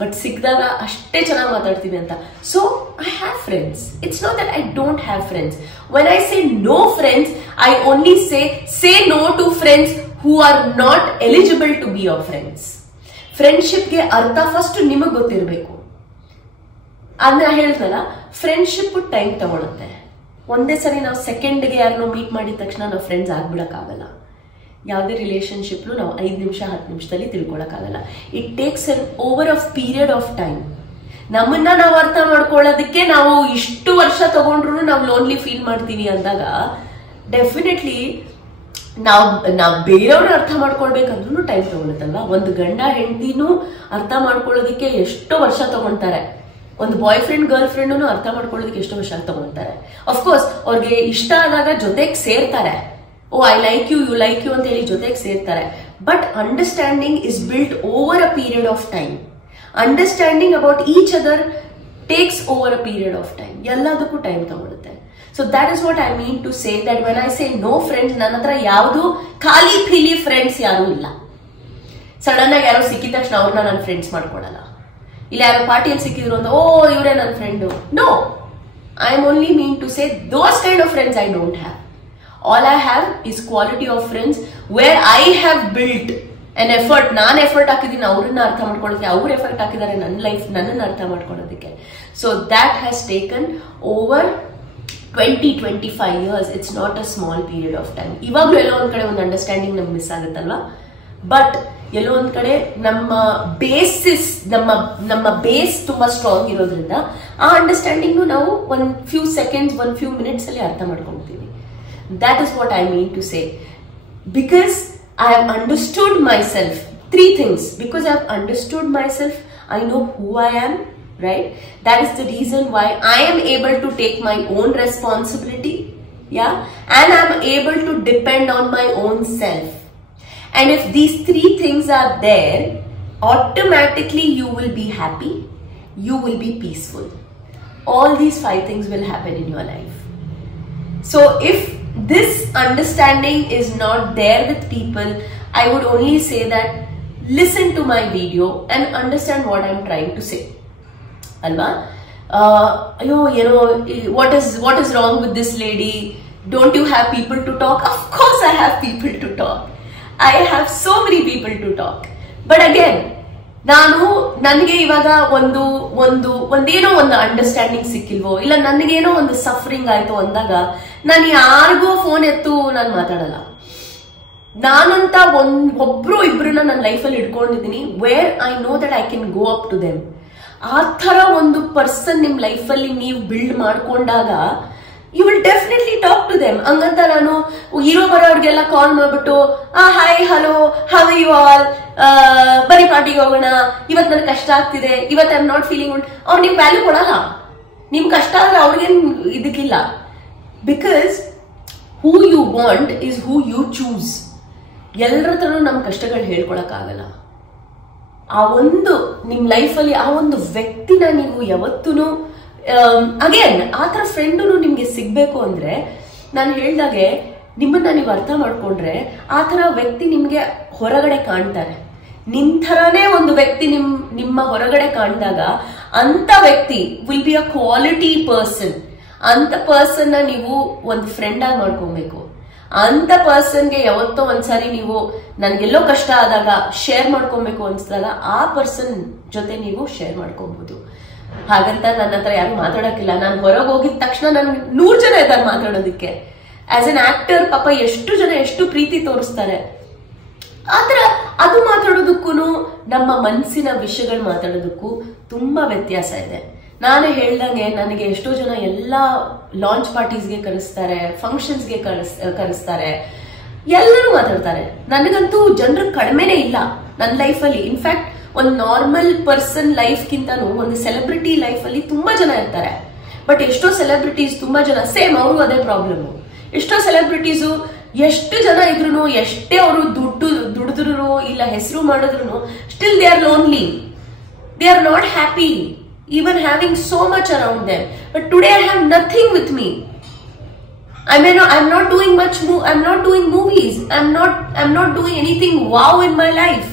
ಬಟ್ ಸಿಕ್ಕಿದಾಗ ಅಷ್ಟೇ ಚೆನ್ನಾಗಿ ಮಾತಾಡ್ತೀವಿ ಅಂತ. So I have friends. It's not that I don't have friends. When I say no friends, I only say no to friends who are not eligible to be your friends. ಫ್ರೆಂಡ್ಶಿಪ್ಗೆ ಅರ್ಥ first ನಿಮಗ್ ಗೊತ್ತಿರಬೇಕು. ಅಂದ್ರೆ ಹೇಳ್ತಲ್ಲ, friendship time ತಗೊಳುತ್ತೆ. ಒಂದೇ ಸರಿ ನಾವು ಸೆಕೆಂಡ್ಗೆ ಯಾರನ್ನೋ ಮೀಟ್ ಮಾಡಿದ ತಕ್ಷಣ ನಾವು ಫ್ರೆಂಡ್ಸ್ ಆಗ್ಬಿಡಕ್ಕಾಗಲ್ಲ. ಯಾವುದೇ ರಿಲೇಶನ್ಶಿಪ್ ನಾವು 5 ನಿಮಿಷ 10 ನಿಮಿಷದಲ್ಲಿ ತಿಳ್ಕೊಳಕ್ಕಾಗಲ್ಲ. It takes an over of period of time. ನಮ್ಮನ್ನ ನಾವು ಅರ್ಥ ಮಾಡ್ಕೊಳ್ಳೋದಕ್ಕೆ ನಾವು ಇಷ್ಟು ವರ್ಷ ತಗೊಂಡ್ರು ನಾವು ಲೋನ್ಲಿ ಫೀಲ್ ಮಾಡ್ತೀವಿ ಅಂದಾಗ ಡೆಫಿನೆಟ್ಲಿ ನಾವು ಬೇರೆಯವ್ರನ್ನ ಅರ್ಥ ಮಾಡ್ಕೊಳ್ಬೇಕಂದ್ರೂ ಟೈಮ್ ತಗೊಳುತ್ತಲ್ವಾ. ಒಂದು ಗಂಡ ಹೆಂಡತಿನೂ ಅರ್ಥ ಮಾಡ್ಕೊಳ್ಳೋದಕ್ಕೆ ಎಷ್ಟೋ ವರ್ಷ ತಗೊಂತಾರೆ. ಒಂದು ಬಾಯ್ ಫ್ರೆಂಡ್ ಗರ್ಲ್ ಫ್ರೆಂಡ್ ಅರ್ಥ ಮಾಡ್ಕೊಳ್ಳೋದಕ್ಕೆ ಎಷ್ಟೋ ವರ್ಷ ತಗೊಂತಾರೆ. ಅಫ್ಕೋರ್ಸ್ ಅವ್ರಿಗೆ ಇಷ್ಟ ಆದಾಗ ಜೊತೆಗೆ ಸೇರ್ತಾರೆ. Oh I like you, you like you ಅಂತ ಹೇಳಿ ಜೊತೆಗೆ ಸೇರ್ತಾರೆ. But understanding is built over a period of time. Understanding about each other takes over a period of time. ಎಲ್ಲದಕ್ಕೂ ಟೈಮ್ ತಗೊಳುತ್ತೆ. So that is what I mean to say that when I say no friends, ನನ್ನ ಹತ್ರ ಯಾವುದು ಖಾಲಿ ಫೀಲಿ friends ಯಾರು ಇಲ್ಲ. Sudden ಆಗಿ ಯಾರೋ ಸಿಕ್ಕಿದ ತಕ್ಷಣ ಅವ್ರನ್ನ ನನ್ನ ಫ್ರೆಂಡ್ಸ್ ಮಾಡ್ಕೊಳಲ್ಲ. ಇಲ್ಲ ಯಾರೋ ಪಾರ್ಟಿಯಲ್ಲಿ ಸಿಕ್ಕಿದ್ರು ಅಂತ ಓ ಇವರೇ ನನ್ನ friend. No, I am only mean to say those kind of friends I don't have. All I have is quality of friends where I have built an effort. ನಾನು ಎಫರ್ಟ್ ಹಾಕಿದ್ದೀನಿ ಅವ್ರನ್ನ ಅರ್ಥ ಮಾಡ್ಕೊಳ್ಳೋದಕ್ಕೆ, ಅವ್ರು ಎಫರ್ಟ್ ಹಾಕಿದ್ದಾರೆ ನನ್ನ ಲೈಫ್ ನನ್ನನ್ನು ಅರ್ಥ ಮಾಡ್ಕೊಳ್ಳೋದಕ್ಕೆ. So that has taken over 20-25 years. It's not a small period of time. ಇವಾಗಲೂ ಎಲ್ಲೋ ಒಂದ್ ಕಡೆ ಒಂದು ಅಂಡರ್ಸ್ಟ್ಯಾಂಡಿಂಗ್ ನಮ್ಗೆ ಮಿಸ್ ಆಗುತ್ತಲ್ವಾ, ಬಟ್ ಎಲ್ಲೋ ಒಂದ್ ಕಡೆ ನಮ್ಮ ಬೇಸ್ ತುಂಬಾ ಸ್ಟ್ರಾಂಗ್ ಇರೋದ್ರಿಂದ ಆ ಅಂಡರ್ಸ್ಟ್ಯಾಂಡಿಂಗ್ ನಾವು ಒಂದು ಫ್ಯೂ ಸೆಕೆಂಡ್ಸ್, ಒಂದು ಫ್ಯೂ ಮಿನಿಟ್ಸ್ ಅಲ್ಲಿ ಅರ್ಥ ಮಾಡ್ಕೊಳ್ತೀವಿ. That is what I mean to say. Because I have understood myself. 3 things. Because I have understood myself, I know who I am, right? That is the reason why I am able to take my own responsibility, yeah? And I am able to depend on my own self. And if these 3 things are there, automatically you will be happy, you will be peaceful. All these 5 things will happen in your life. So if this understanding is not there with people, I would only say that listen to my video and understand what I'm trying to say. Alva? What is wrong with this lady? Don't you have people to talk? Of course I have people to talk. I have so many people to talk. But again, ನನಗೆ ಇವಾಗ ಒಂದೇನೋ ಒಂದು understanding ಸಿಕ್ಕಿಲ್ವೋ, ಇಲ್ಲ ನನಗೇನೋ ಒಂದು suffering ಆಯ್ತು ಅಂದಾಗ ನಾನು ಯಾರಿಗೋ ಫೋನ್ ಎತ್ತು ನಾನು ಮಾತಾಡಲ್ಲ. ನಾನಂತ ಒಬ್ರು ಇಬ್ರನ್ನ ನನ್ನ ಲೈಫಲ್ಲಿ ಇಟ್ಕೊಂಡಿದ್ದೀನಿ where I know that I can go up to them. ಆ ತರ ಒಂದು ಪರ್ಸನ್ ನಿಮ್ ಲೈಫಲ್ಲಿ ನೀವು ಬಿಲ್ಡ್ ಮಾಡ್ಕೊಂಡಾಗ you will definitely talk to them. ಹಂಗಂತ ನಾನು ಇರೋ ಬರೋರ್ಗೆಲ್ಲ ಕಾಲ್ ಮಾಡ್ಬಿಟ್ಟು hi hello how are you all, ಬರೀ ಪಾರ್ಟಿಗೆ ಹೋಗೋಣ, ಇವತ್ ನನಗೆ ಕಷ್ಟ ಆಗ್ತಿದೆ, ಇವತ್ I am not feeling good, ಅವ್ರು ನಿಮ್ ವ್ಯಾಲ್ಯೂ ಕೊಡಲ್ಲ. ನಿಮ್ ಕಷ್ಟ ಆದ್ರೆ ಅವ್ರಿಗೇನ್ ಇದಕ್ಕಿಲ್ಲ. Because who you want is who you choose. ಎಲ್ಲರ ಹತ್ರನೂ ನಮ್ ಕಷ್ಟಗಳು ಹೇಳ್ಕೊಳಕ್ ಆಗಲ್ಲ. ಆ ಒಂದು ನಿಮ್ ಲೈಫಲ್ಲಿ ಆ ಒಂದು ವ್ಯಕ್ತಿನ ನೀವು ಯಾವತ್ತೂ ಅಗೇನ್ ಆ ತರ ಫ್ರೆಂಡು ನಿಮ್ಗೆ ಸಿಗ್ಬೇಕು ಅಂದ್ರೆ ನಾನು ಹೇಳ್ದಾಗೆ ನಿಮ್ಮನ್ನ ನೀವು ಅರ್ಥ ಮಾಡ್ಕೊಂಡ್ರೆ ಆ ತರ ವ್ಯಕ್ತಿ ನಿಮ್ಗೆ ಹೊರಗಡೆ ಕಾಣ್ತಾರೆ. ನಿಮ್ ಥರಾನೇ ಒಂದು ವ್ಯಕ್ತಿ ನಿಮ್ಮ ಹೊರಗಡೆ ಕಾಣಿದಾಗ ಅಂತ ವ್ಯಕ್ತಿ will be a quality person. ಅಂತ ಪರ್ಸನ್ ನೀವು ಒಂದು ಫ್ರೆಂಡ್ ಆಗಿ ಮಾಡ್ಕೊಬೇಕು. ಅಂತ ಪರ್ಸನ್ಗೆ ಯಾವತ್ತೋ ಒಂದ್ಸಾರಿ ನೀವು ನನ್ಗೆಲ್ಲೋ ಕಷ್ಟ ಆದಾಗ ಶೇರ್ ಮಾಡ್ಕೊಬೇಕು ಅನ್ಸಿದಾಗ ಆ ಪರ್ಸನ್ ಜೊತೆ ನೀವು ಶೇರ್ ಮಾಡ್ಕೊಬಹುದು. ಹಾಗಂತ ನನ್ನ ಹತ್ರ ಯಾರು ಮಾತಾಡಕ್ಕಿಲ್ಲ. ನಾನು ಹೊರಗೆ ಹೋಗಿದ ತಕ್ಷಣ ನನ್ಗೆ 100 ಜನ ಇದ್ದಾರೆ ಮಾತಾಡೋದಕ್ಕೆ. ಆಸ್ ಅನ್ ಆಕ್ಟರ್ ಪಾಪ ಎಷ್ಟು ಜನ ಎಷ್ಟು ಪ್ರೀತಿ ತೋರಿಸ್ತಾರೆ. ಆತರ ಅದು ಮಾತಾಡೋದಕ್ಕೂ ನಮ್ಮ ಮನಸ್ಸಿನ ವಿಷಯಗಳು ಮಾತಾಡೋದಕ್ಕೂ ತುಂಬಾ ವ್ಯತ್ಯಾಸ ಇದೆ. ನಾನೇ ಹೇಳ್ದಂಗೆ ನನಗೆ ಎಷ್ಟೋ ಜನ ಎಲ್ಲಾ ಲಾಂಚ್ ಪಾರ್ಟೀಸ್ಗೆ ಕರೆಸ್ತಾರೆ, ಫಂಕ್ಷನ್ಸ್ಗೆ ಕರೆಸ್ತಾರೆ, ಎಲ್ಲರೂ ಮಾತಾಡ್ತಾರೆ. ನನಗಂತೂ ಜನರು ಕಡಿಮೆನೇ ಇಲ್ಲ ನನ್ನ ಲೈಫಲ್ಲಿ. ಇನ್ಫ್ಯಾಕ್ಟ್ ಒಂದು ನಾರ್ಮಲ್ ಪರ್ಸನ್ ಲೈಫ್ಗಿಂತನೂ ಒಂದು ಸೆಲೆಬ್ರಿಟಿ ಲೈಫಲ್ಲಿ ತುಂಬಾ ಜನ ಇರ್ತಾರೆ. ಬಟ್ ಎಷ್ಟೋ ಸೆಲೆಬ್ರಿಟೀಸ್ ತುಂಬಾ ಜನ ಸೇಮ್ ಅವ್ರಿಗೂ ಅದೇ ಪ್ರಾಬ್ಲಮ್. ಎಷ್ಟೋ ಸೆಲೆಬ್ರಿಟೀಸು ಎಷ್ಟು ಜನ ಇದ್ರು, ಎಷ್ಟೇ ಅವರು ದುಡಿದ್ರು ಇಲ್ಲ ಹೆಸರು ಮಾಡಿದ್ರು, still they are lonely, they are not happy even having so much around them. But today I have nothing with me. I'm not doing much. I'm not doing movies. I'm not doing anything wow in my life.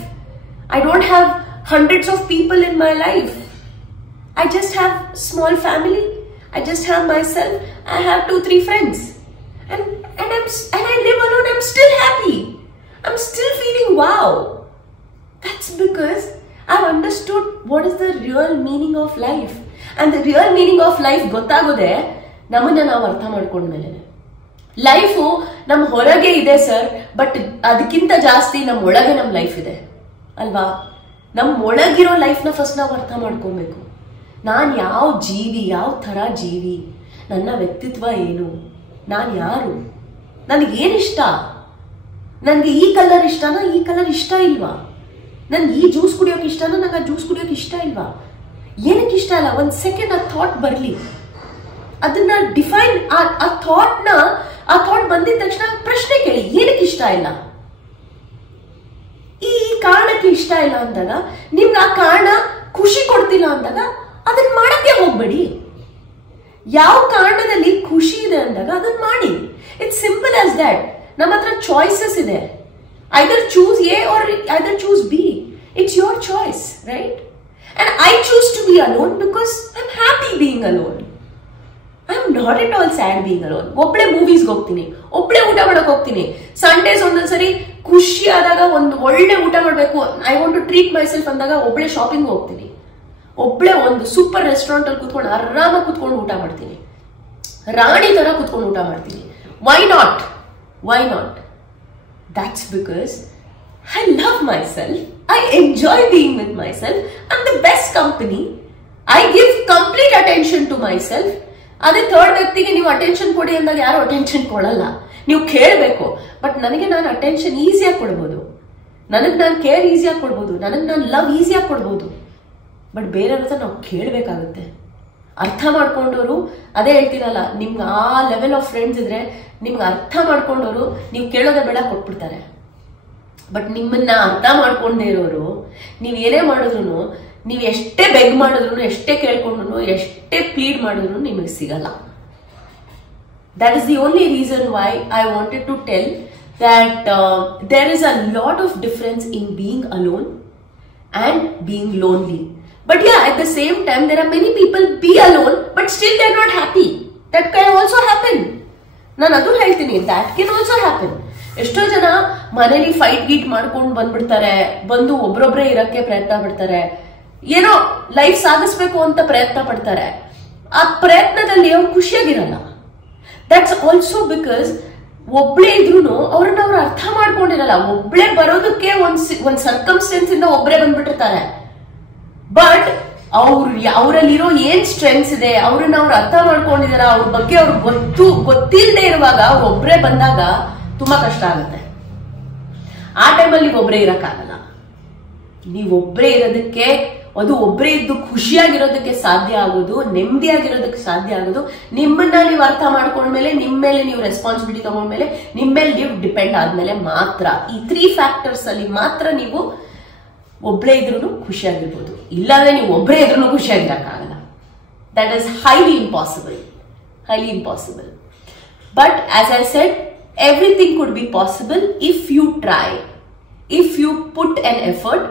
I don't have hundreds of people in my life. I just have small family. I just have myself. I have 2-3 friends, and I live alone. I'm still happy. I'm still feeling wow. That's because I've understood what is the real meaning of life. And the real meaning of life ಗೊತ್ತಾಗೋದೆ ನಮ್ಮನ್ನ ನಾವು ಅರ್ಥ ಮಾಡ್ಕೊಂಡ್ಮೇಲೆ. Life ನಮ್ಮ ಹೊರಗೆ ಇದೆ sir, but ಅದಕ್ಕಿಂತ ಜಾಸ್ತಿ ನಮ್ಮ ಒಳಗೆ ನಮ್ಮ ಲೈಫ್ ಇದೆ ಅಲ್ವಾ? ನಮ್ಮ ಒಳಗಿರೋ ಲೈಫ್ನ ಫಸ್ಟ್ ನಾವು ಅರ್ಥ ಮಾಡ್ಕೊಬೇಕು. ನಾನು ಯಾವ ಜೀವಿ, ಯಾವ ಥರ ಜೀವಿ, ನನ್ನ ವ್ಯಕ್ತಿತ್ವ ಏನು, ನಾನು ಯಾರು, ನನಗೇನಿಷ್ಟ, ನನಗೆ ಈ ಕಲರ್ ಇಷ್ಟನಾ, ಈ ಕಲರ್ ಇಷ್ಟ ಇಲ್ವಾ, ನನ್ಗೆ ಈ ಜ್ಯೂಸ್ ಕುಡಿಯೋಕೆ ಇಷ್ಟನಾ, ನಂಗೆ ಆ ಜ್ಯೂಸ್ ಕುಡಿಯೋಕೆ ಇಷ್ಟ ಇಲ್ವಾ, ಏನಕ್ಕೆ ಇಷ್ಟ ಇಲ್ಲ, ಒಂದು ಸೆಕೆಂಡ್ ಆ ಥಾಟ್ ಬರಲಿ, ಅದನ್ನ ಡಿಫೈನ್, ಆ ಥಾಟ್ ಬಂದಿದ ತಕ್ಷಣ ಪ್ರಶ್ನೆ ಕೇಳಿ, ಏನಕ್ಕೆ ಇಷ್ಟ ಇಲ್ಲ, ಈ ಕಾರಣಕ್ಕೆ ಇಷ್ಟ ಇಲ್ಲ ಅಂದಾಗ, ನಿಮ್ಗೆ ಆ ಕಾರಣ ಖುಷಿ ಕೊಡ್ತಿಲ್ಲ ಅಂದಾಗ ಅದನ್ನ ಮಾಡಕ್ಕೆ ಹೋಗ್ಬೇಡಿ. ಯಾವ ಕಾರಣದಲ್ಲಿ ಖುಷಿ ಇದೆ ಅಂದಾಗ ಅದನ್ನ ಮಾಡಿ. It's simple as that. ನಮ್ಮ ಹತ್ರ ಚಾಯ್ಸಸ್ ಇದೆ. Either choose A or either choose B. It's your choice, right? And I choose to be alone because I'm happy being alone. I'm not at all sad being alone. ಒಬ್ಳೆ ಮೂವೀಸ್ಗೆ ಹೋಗ್ತೀನಿ, ಒಬ್ಳೆ ಊಟ ಮಾಡಕ್ ಹೋಗ್ತೀನಿ. ಸಂಡೇಸ್ ಒಂದೊಂದ್ಸರಿ ಖುಷಿ ಆದಾಗ ಒಂದು ಒಳ್ಳೆ ಊಟ ಮಾಡ್ಬೇಕು, I want to treat my self ಅಂದಾಗ ಒಬ್ಳೆ ಶಾಪಿಂಗ್ ಹೋಗ್ತೀನಿ, ಒಬ್ಳೆ ಒಂದು ಸೂಪರ್ ರೆಸ್ಟೋರೆಂಟ್ ಅಲ್ಲಿ ಕುತ್ಕೊಂಡು ಆರಾಮಾಗಿ ಕುತ್ಕೊಂಡು ಊಟ ಮಾಡ್ತೀನಿ, ರಾಣಿ ತರ ಕುತ್ಕೊಂಡು ಊಟ ಮಾಡ್ತೀನಿ. Why not? Why not? That's because I love myself. I enjoy being with myself. I'm the best company. I give complete attention to myself. ಅದೇ ಥರ್ಡ್ ವ್ಯಕ್ತಿಗೆ ನೀವು ಅಟೆನ್ಷನ್ ಕೊಡಿ ಅಂದಾಗ ಯಾರು ಅಟೆನ್ಷನ್ ಕೊಡಲ್ಲ, ನೀವು ಕೇಳಬೇಕು. ಬಟ್ ನನಗೆ ನಾನು ಅಟೆನ್ಷನ್ ಈಸಿಯಾಗಿ ಕೊಡ್ಬೋದು, ನನಗೆ ನಾನು ಕೇರ್ ಈಸಿಯಾಗಿ ಕೊಡ್ಬೋದು, ನನಗೆ ನಾನು ಲವ್ ಈಸಿಯಾಗಿ ಕೊಡ್ಬೋದು. ಬಟ್ ಬೇರೆಯವ್ರ ಹತ್ರ ನಾವು ಕೇಳಬೇಕಾಗುತ್ತೆ. ಅರ್ಥ ಮಾಡ್ಕೊಂಡವರು, ಅದೇ ಹೇಳ್ತೀರಲ್ಲ, ನಿಮ್ಗೆ ಆ ಲೆವೆಲ್ ಆಫ್ ಫ್ರೆಂಡ್ಸ್ ಇದ್ರೆ ನಿಮ್ಗೆ ಅರ್ಥ ಮಾಡ್ಕೊಂಡವರು ನೀವು ಕೇಳೋದೇ ಬೇಡ ಕೊಟ್ಬಿಡ್ತಾರೆ. ಬಟ್ ನಿಮ್ಮನ್ನ ಅರ್ಥ ಮಾಡ್ಕೊಂಡೇ ಇರೋರು ನೀವ್ ಏನೇ ಮಾಡಿದ್ರು, ನೀವ್ ಎಷ್ಟೇ ಬೆಗ್ ಮಾಡಿದ್ರು, ಎಷ್ಟೇ ಕೇಳ್ಕೊಂಡ್ರು, ಎಷ್ಟೇ ಪ್ಲೀಡ್ ಮಾಡಿದ್ರು ನಿಮಗೆ ಸಿಗಲ್ಲ. That is the only reason why I wanted to tell that there is a lot of difference in being alone and being lonely. But yeah, at the same time, there are many people be alone, but still they are not happy. That can also happen. ನಾನು ಅದು ಹೇಳ್ತೀನಿ, that can also happen. ಎಷ್ಟೋ ಜನ ಮನೇಲಿ fight ಗೀಟ್ ಮಾಡ್ಕೊಂಡು ಬಂದ್ಬಿಡ್ತಾರೆ, ಬಂದು ಒಬ್ರೊಬ್ರೆ ಇರಕ್ಕೆ ಪ್ರಯತ್ನ ಪಡ್ತಾರೆ, ಏನೋ ಲೈಫ್ ಸಾಗಿಸ್ಬೇಕು ಅಂತ ಪ್ರಯತ್ನ ಪಡ್ತಾರೆ. ಆ ಪ್ರಯತ್ನದಲ್ಲಿ ಅವ್ರು ಖುಷಿಯಾಗಿರಲ್ಲ. ದಟ್ಸ್ ಆಲ್ಸೋ ಬಿಕಾಸ್ ಒಬ್ಳೆ ಇದ್ರು ಅವ್ರನ್ನ ಅವ್ರು ಅರ್ಥ ಮಾಡ್ಕೊಂಡಿರಲ್ಲ. ಒಬ್ಳೆ ಬರೋದಕ್ಕೆ ಒಂದ್ ಸರ್ಕಮ್ಸ್ಟೆನ್ಸ್ ಇಂದ ಒಬ್ರೇ ಬಂದ್ಬಿಟ್ಟಿರ್ತಾರೆ. ಬಟ್ ಅವರಲ್ಲಿರೋ ಏನ್ ಸ್ಟ್ರೆಂಗ್ಸ್ ಇದೆ ಅವ್ರನ್ನ ಅವ್ರು ಅರ್ಥ ಮಾಡ್ಕೊಂಡಿದಾರ, ಅವ್ರ ಬಗ್ಗೆ ಅವ್ರ ಗೊತ್ತಿಲ್ಲದೆ ಇರುವಾಗ ಒಬ್ರೇ ಬಂದಾಗ ತುಂಬಾ ಕಷ್ಟ ಆಗುತ್ತೆ. ಆ ಟೈಮಲ್ಲಿ ನೀವು ಒಬ್ರೇ ಇರಕ್ಕಾಗಲ್ಲ. ನೀವು ಒಬ್ರೇ ಇರೋದಕ್ಕೆ, ಅದು ಒಬ್ರೇ ಇದ್ದು ಖುಷಿಯಾಗಿರೋದಕ್ಕೆ ಸಾಧ್ಯ ಆಗೋದು, ನೆಮ್ಮದಿಯಾಗಿರೋದಕ್ಕೆ ಸಾಧ್ಯ ಆಗೋದು ನಿಮ್ಮನ್ನ ನೀವು ಅರ್ಥ ಮಾಡ್ಕೊಂಡ್ಮೇಲೆ, ನಿಮ್ಮ ಮೇಲೆ ನೀವು ರೆಸ್ಪಾನ್ಸಿಬಿಲಿಟಿ ತಗೊಂಡ್ಮೇಲೆ, ನಿಮ್ಮ ಮೇಲೆ ನೀವು ಡಿಪೆಂಡ್ ಆದ್ಮೇಲೆ ಮಾತ್ರ. ಈ 3 ಫ್ಯಾಕ್ಟರ್ಸ್ ಅಲ್ಲಿ ಮಾತ್ರ ನೀವು ಒಬ್ರೇ ಇದ್ರೂ ಖುಷಿಯಾಗಿರ್ಬೋದು. ಇಲ್ಲಾಂದ್ರೆ ನೀವು ಒಬ್ರೇ ಇದ್ರೂ ಖುಷಿಯಾಗಿರಕ್ಕಾಗಲ್ಲ. That is highly impossible, highly impossible. But as I said, everything could be possible if you try, if you put an effort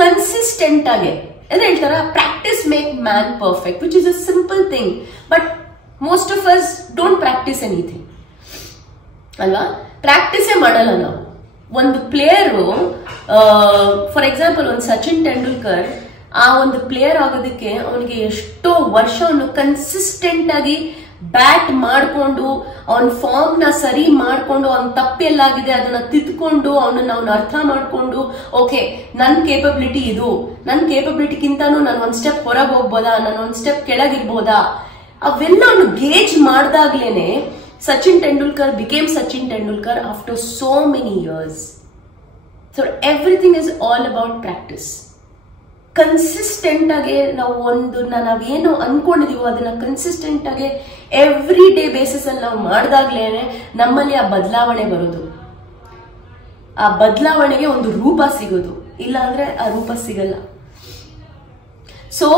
consistent age. ಅಂದ್ರೆ ಹೇಳ್ತಾರ, practice make man perfect, which is a simple thing. But most of us don't practice anything ಅಲ್ವಾ? ಪ್ರಾಕ್ಟಿಸೇ ಮಾಡಲ್ಲ ನಾವು. ಒಂದು player, for example ಒಂದು ಸಚಿನ್ ತೆಂಡೂಲ್ಕರ್, ಆ ಒಂದು player ಆಗೋದಕ್ಕೆ ಅವನಿಗೆ ಎಷ್ಟೋ ವರ್ಷ ಅವನು ಕನ್ಸಿಸ್ಟೆಂಟ್ ಆಗಿ ಬ್ಯಾಟ್ ಮಾಡ್ಕೊಂಡು ಅವನ ಫಾರ್ಮ್ ನ ಸರಿ ಮಾಡ್ಕೊಂಡು, ಅವನ ತಪ್ಪೆಲ್ಲಾಗಿದೆ ಅದನ್ನ ತಿದ್ಕೊಂಡು, ಅವನನ್ನ ಅರ್ಥ ಮಾಡ್ಕೊಂಡು, ಓಕೆ ನನ್ ಕೇಪಬಿಲಿಟಿ ಇದು, ನನ್ ಕೇಪಬಿಲಿಟಿಗಿಂತಾನು ನಾನು ಒಂದ್ ಸ್ಟೆಪ್ ಹೊರಗೆ ಹೋಗ್ಬೋದಾ, ನಾನು ಒಂದ್ ಸ್ಟೆಪ್ ಕೆಳಗಿರ್ಬೋದಾ, ಅವೆಲ್ಲ ಅವನು gauge ಮಾಡ್ದಾಗ್ಲೇನೆ Sachin Tendulkar became Sachin Tendulkar after so many years. So everything is all about practice. Consistent ಆಗಿ ನಾವೇನು ಅನ್ಕೊಂಡಿದೀವೋ ಅದನ್ನ ಕನ್ಸಿಸ್ಟೆಂಟ್ ಆಗಿ ಎವ್ರಿ ಡೇ ಬೇಸಿಸ್ ಅಲ್ಲಿ ನಾವು ಮಾಡಿದಾಗ್ಲೇನೆ ನಮ್ಮಲ್ಲಿ ಆ ಬದಲಾವಣೆ ಬರೋದು. ಆ ಬದಲಾವಣೆಗೆ ಒಂದು ರೂಪ ಸಿಗೋದು, ಇಲ್ಲ ಅಂದ್ರೆ ಆ ರೂಪ ಸಿಗಲ್ಲ. So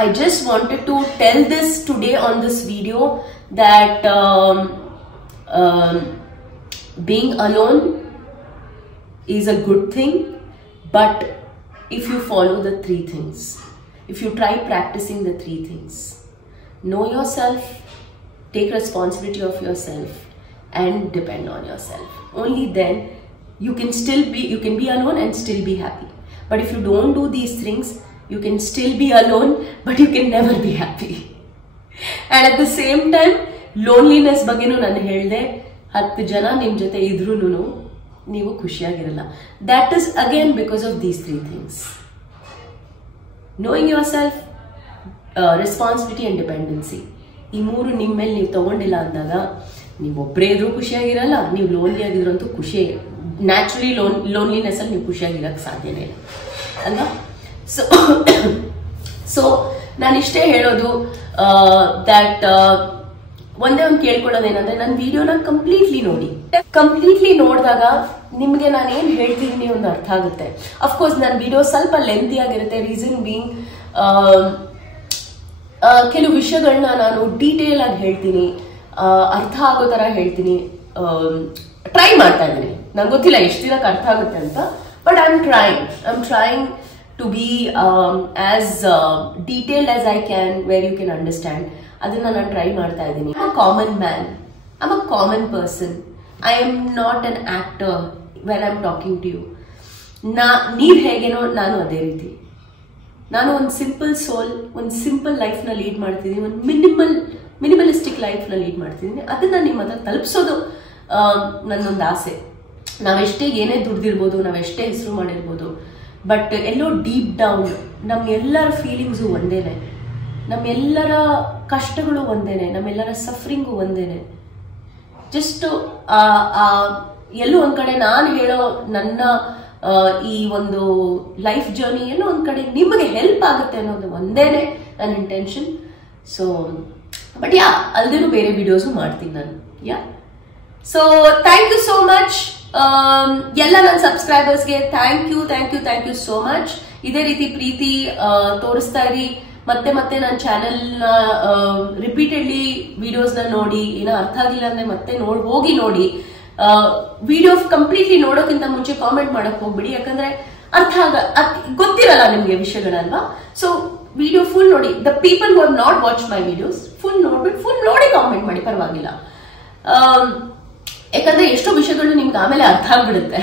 I just wanted to tell this today on this video that being alone is a good thing, but if you follow the 3 things, if you try practicing the 3 things, know yourself, take responsibility of yourself, and depend on yourself, only then you can be alone and still be happy. But if you don't do these things, you can still be alone, but you can never be happy. And at the same time, loneliness ಬಗ್ಗೆನೂ ನಾನು ಹೇಳಿದೆ, 10 ಜನ ನಿಮ್ ಜೊತೆ ಇದ್ರೂನು ನೀವು ಖುಷಿಯಾಗಿರಲ್ಲ. That is again because of these 3 things: knowing yourself, responsibility and dependency. ಈ 3 ನಿಮ್ಮ ಮೇಲೆ ನೀವು ತಗೊಂಡಿಲ್ಲ ಅಂದಾಗ ನೀವು ಒಬ್ಬರೇ ಇದ್ರೂ ಖುಷಿಯಾಗಿರಲ್ಲ, ನೀವು ಲೋನ್ಲಿ ಆಗಿದ್ರಂತೂ ನ್ಯಾಚುರಲಿ ಲೋನ್ಲಿನೆಸ್ ಅಲ್ಲಿ ನೀವು ಖುಷಿಯಾಗಿರಕ್ಕೆ ಸಾಧ್ಯನೇ ಇಲ್ಲ ಅಲ್ವಾ? ಸೊ ನಾನು ಇಷ್ಟೇ ಹೇಳೋದು, ದಟ್ ಒಂದೇ ಒಂದು ಕೇಳ್ಕೊಳ್ಳೋದೇನಂದ್ರೆ, ನನ್ನ ವಿಡಿಯೋನ ಕಂಪ್ಲೀಟ್ಲಿ ನೋಡಿದಾಗ ನಿಮ್ಗೆ ನಾನು ಏನ್ ಹೇಳ್ತಿದ್ದೀನಿ ಒಂದು ಅರ್ಥ ಆಗುತ್ತೆ. ಅಫ್ಕೋರ್ಸ್ ನನ್ನ ವಿಡಿಯೋ ಸ್ವಲ್ಪ ಲೆಂತಿ ಆಗಿರುತ್ತೆ. ರೀಸನ್ ಬೀಂಗ್, ಕೆಲವು ವಿಷಯಗಳನ್ನ ನಾನು ಡೀಟೇಲ್ ಆಗಿ ಹೇಳ್ತೀನಿ, ಅರ್ಥ ಆಗೋ ತರ ಹೇಳ್ತೀನಿ, ಟ್ರೈ ಮಾಡ್ತಾ ಇದ್ದೀನಿ. ನಂಗೆ ಗೊತ್ತಿಲ್ಲ ಎಷ್ಟು ದಿನಕ್ಕೆ ಅರ್ಥ ಆಗುತ್ತೆ ಅಂತ, but I am trying to be as detailed as I can, where you can understand. ಅದನ್ನ ನಾನು ಟ್ರೈ ಮಾಡ್ತಾ ಇದ್ದೀನಿ. I am a common man, I am a common person. I am not an actor when I am talking to you. ನೀವ್ ಹೇಗೇನೋ ನಾನು ಅದೇ ರೀತಿ. ನಾನು ಒಂದು ಸಿಂಪಲ್ ಸೋಲ್, ಒಂದು ಸಿಂಪಲ್ ಲೈಫ್ನ ಲೀಡ್ ಮಾಡ್ತಿದ್ದೀನಿ, ಒಂದು ಮಿನಿಮಲಿಸ್ಟಿಕ್ ಲೈಫ್ನ ಲೀಡ್ ಮಾಡ್ತಿದ್ದೀನಿ. ಅದನ್ನ ನಿಮ್ಮ ಹತ್ರ ತಲುಪಿಸೋದು ನನ್ನೊಂದು ಆಸೆ. ನಾವೆಷ್ಟೇ ಏನೇ ದುಡ್ದಿರ್ಬೋದು, ನಾವೆಷ್ಟೇ ಹೆಸರು ಮಾಡಿರ್ಬೋದು, ಬಟ್ ಎಲ್ಲೋ ಡೀಪ್ ಡೌನ್ ನಮ್ಮೆಲ್ಲರ ಫೀಲಿಂಗ್ಸು ಒಂದೇನೆ, ನಮ್ಮೆಲ್ಲರ ಕಷ್ಟಗಳು ಒಂದೇನೆ, ನಮ್ಮೆಲ್ಲರ ಸಫರಿಂಗು ಒಂದೇನೆ. ಜಸ್ಟ್ ಎಲ್ಲೋ ಒಂದ್ ಕಡೆ ನಾನು ಹೇಳೋ ನನ್ನ ಈ ಒಂದು ಲೈಫ್ ಜರ್ನಿ ಎಲ್ಲೋ ಒಂದ್ ಕಡೆ ನಿಮಗೆ ಹೆಲ್ಪ್ ಆಗುತ್ತೆ ಅನ್ನೋದು ಒಂದೇನೆ ನನ್ನ ಇಂಟೆನ್ಷನ್. ಸೊ ಬಟ್ ಯಾ, ಅಲ್ದೇನು ಬೇರೆ ವಿಡಿಯೋಸು ಮಾಡ್ತೀನಿ ನಾನು. Yeah, so thank you so much ಎಲ್ಲ ನನ್ನ ಸಬ್ಸ್ಕ್ರೈಬರ್ಸ್ಗೆ. Thank you so much. ಇದೇ ರೀತಿ ಪ್ರೀತಿ ತೋರಿಸ್ತಾ ಇರಿ. ಮತ್ತೆ ನನ್ನ ಚಾನೆಲ್ ನ ರಿಪೀಟೆಡ್ಲಿ ವಿಡಿಯೋಸ್ ನ ನೋಡಿ. ಏನೋ ಅರ್ಥ ಆಗಿಲ್ಲ ಅಂದ್ರೆ ಮತ್ತೆ ಹೋಗಿ ನೋಡಿ. ವಿಡಿಯೋ ಕಂಪ್ಲೀಟ್ಲಿ ನೋಡೋಕ್ಕಿಂತ ಮುಂಚೆ ಕಾಮೆಂಟ್ ಮಾಡಕ್ ಹೋಗ್ಬಿಡಿ, ಯಾಕಂದ್ರೆ ಗೊತ್ತಿರಲ್ಲ ನಿಮ್ಗೆ ವಿಷಯಗಳಲ್ವಾ. ಸೊ ವಿಡಿಯೋ ಫುಲ್ ನೋಡಿ. The people who have not watch my videos full ನೋಡಿ ಕಾಮೆಂಟ್ ಮಾಡಿ, ಪರವಾಗಿಲ್ಲ. ಯಾಕಂದ್ರೆ ಎಷ್ಟೋ ವಿಷಯಗಳು ನಿಮ್ಗೆ ಆಮೇಲೆ ಅರ್ಥ ಆಗ್ಬಿಡುತ್ತೆ.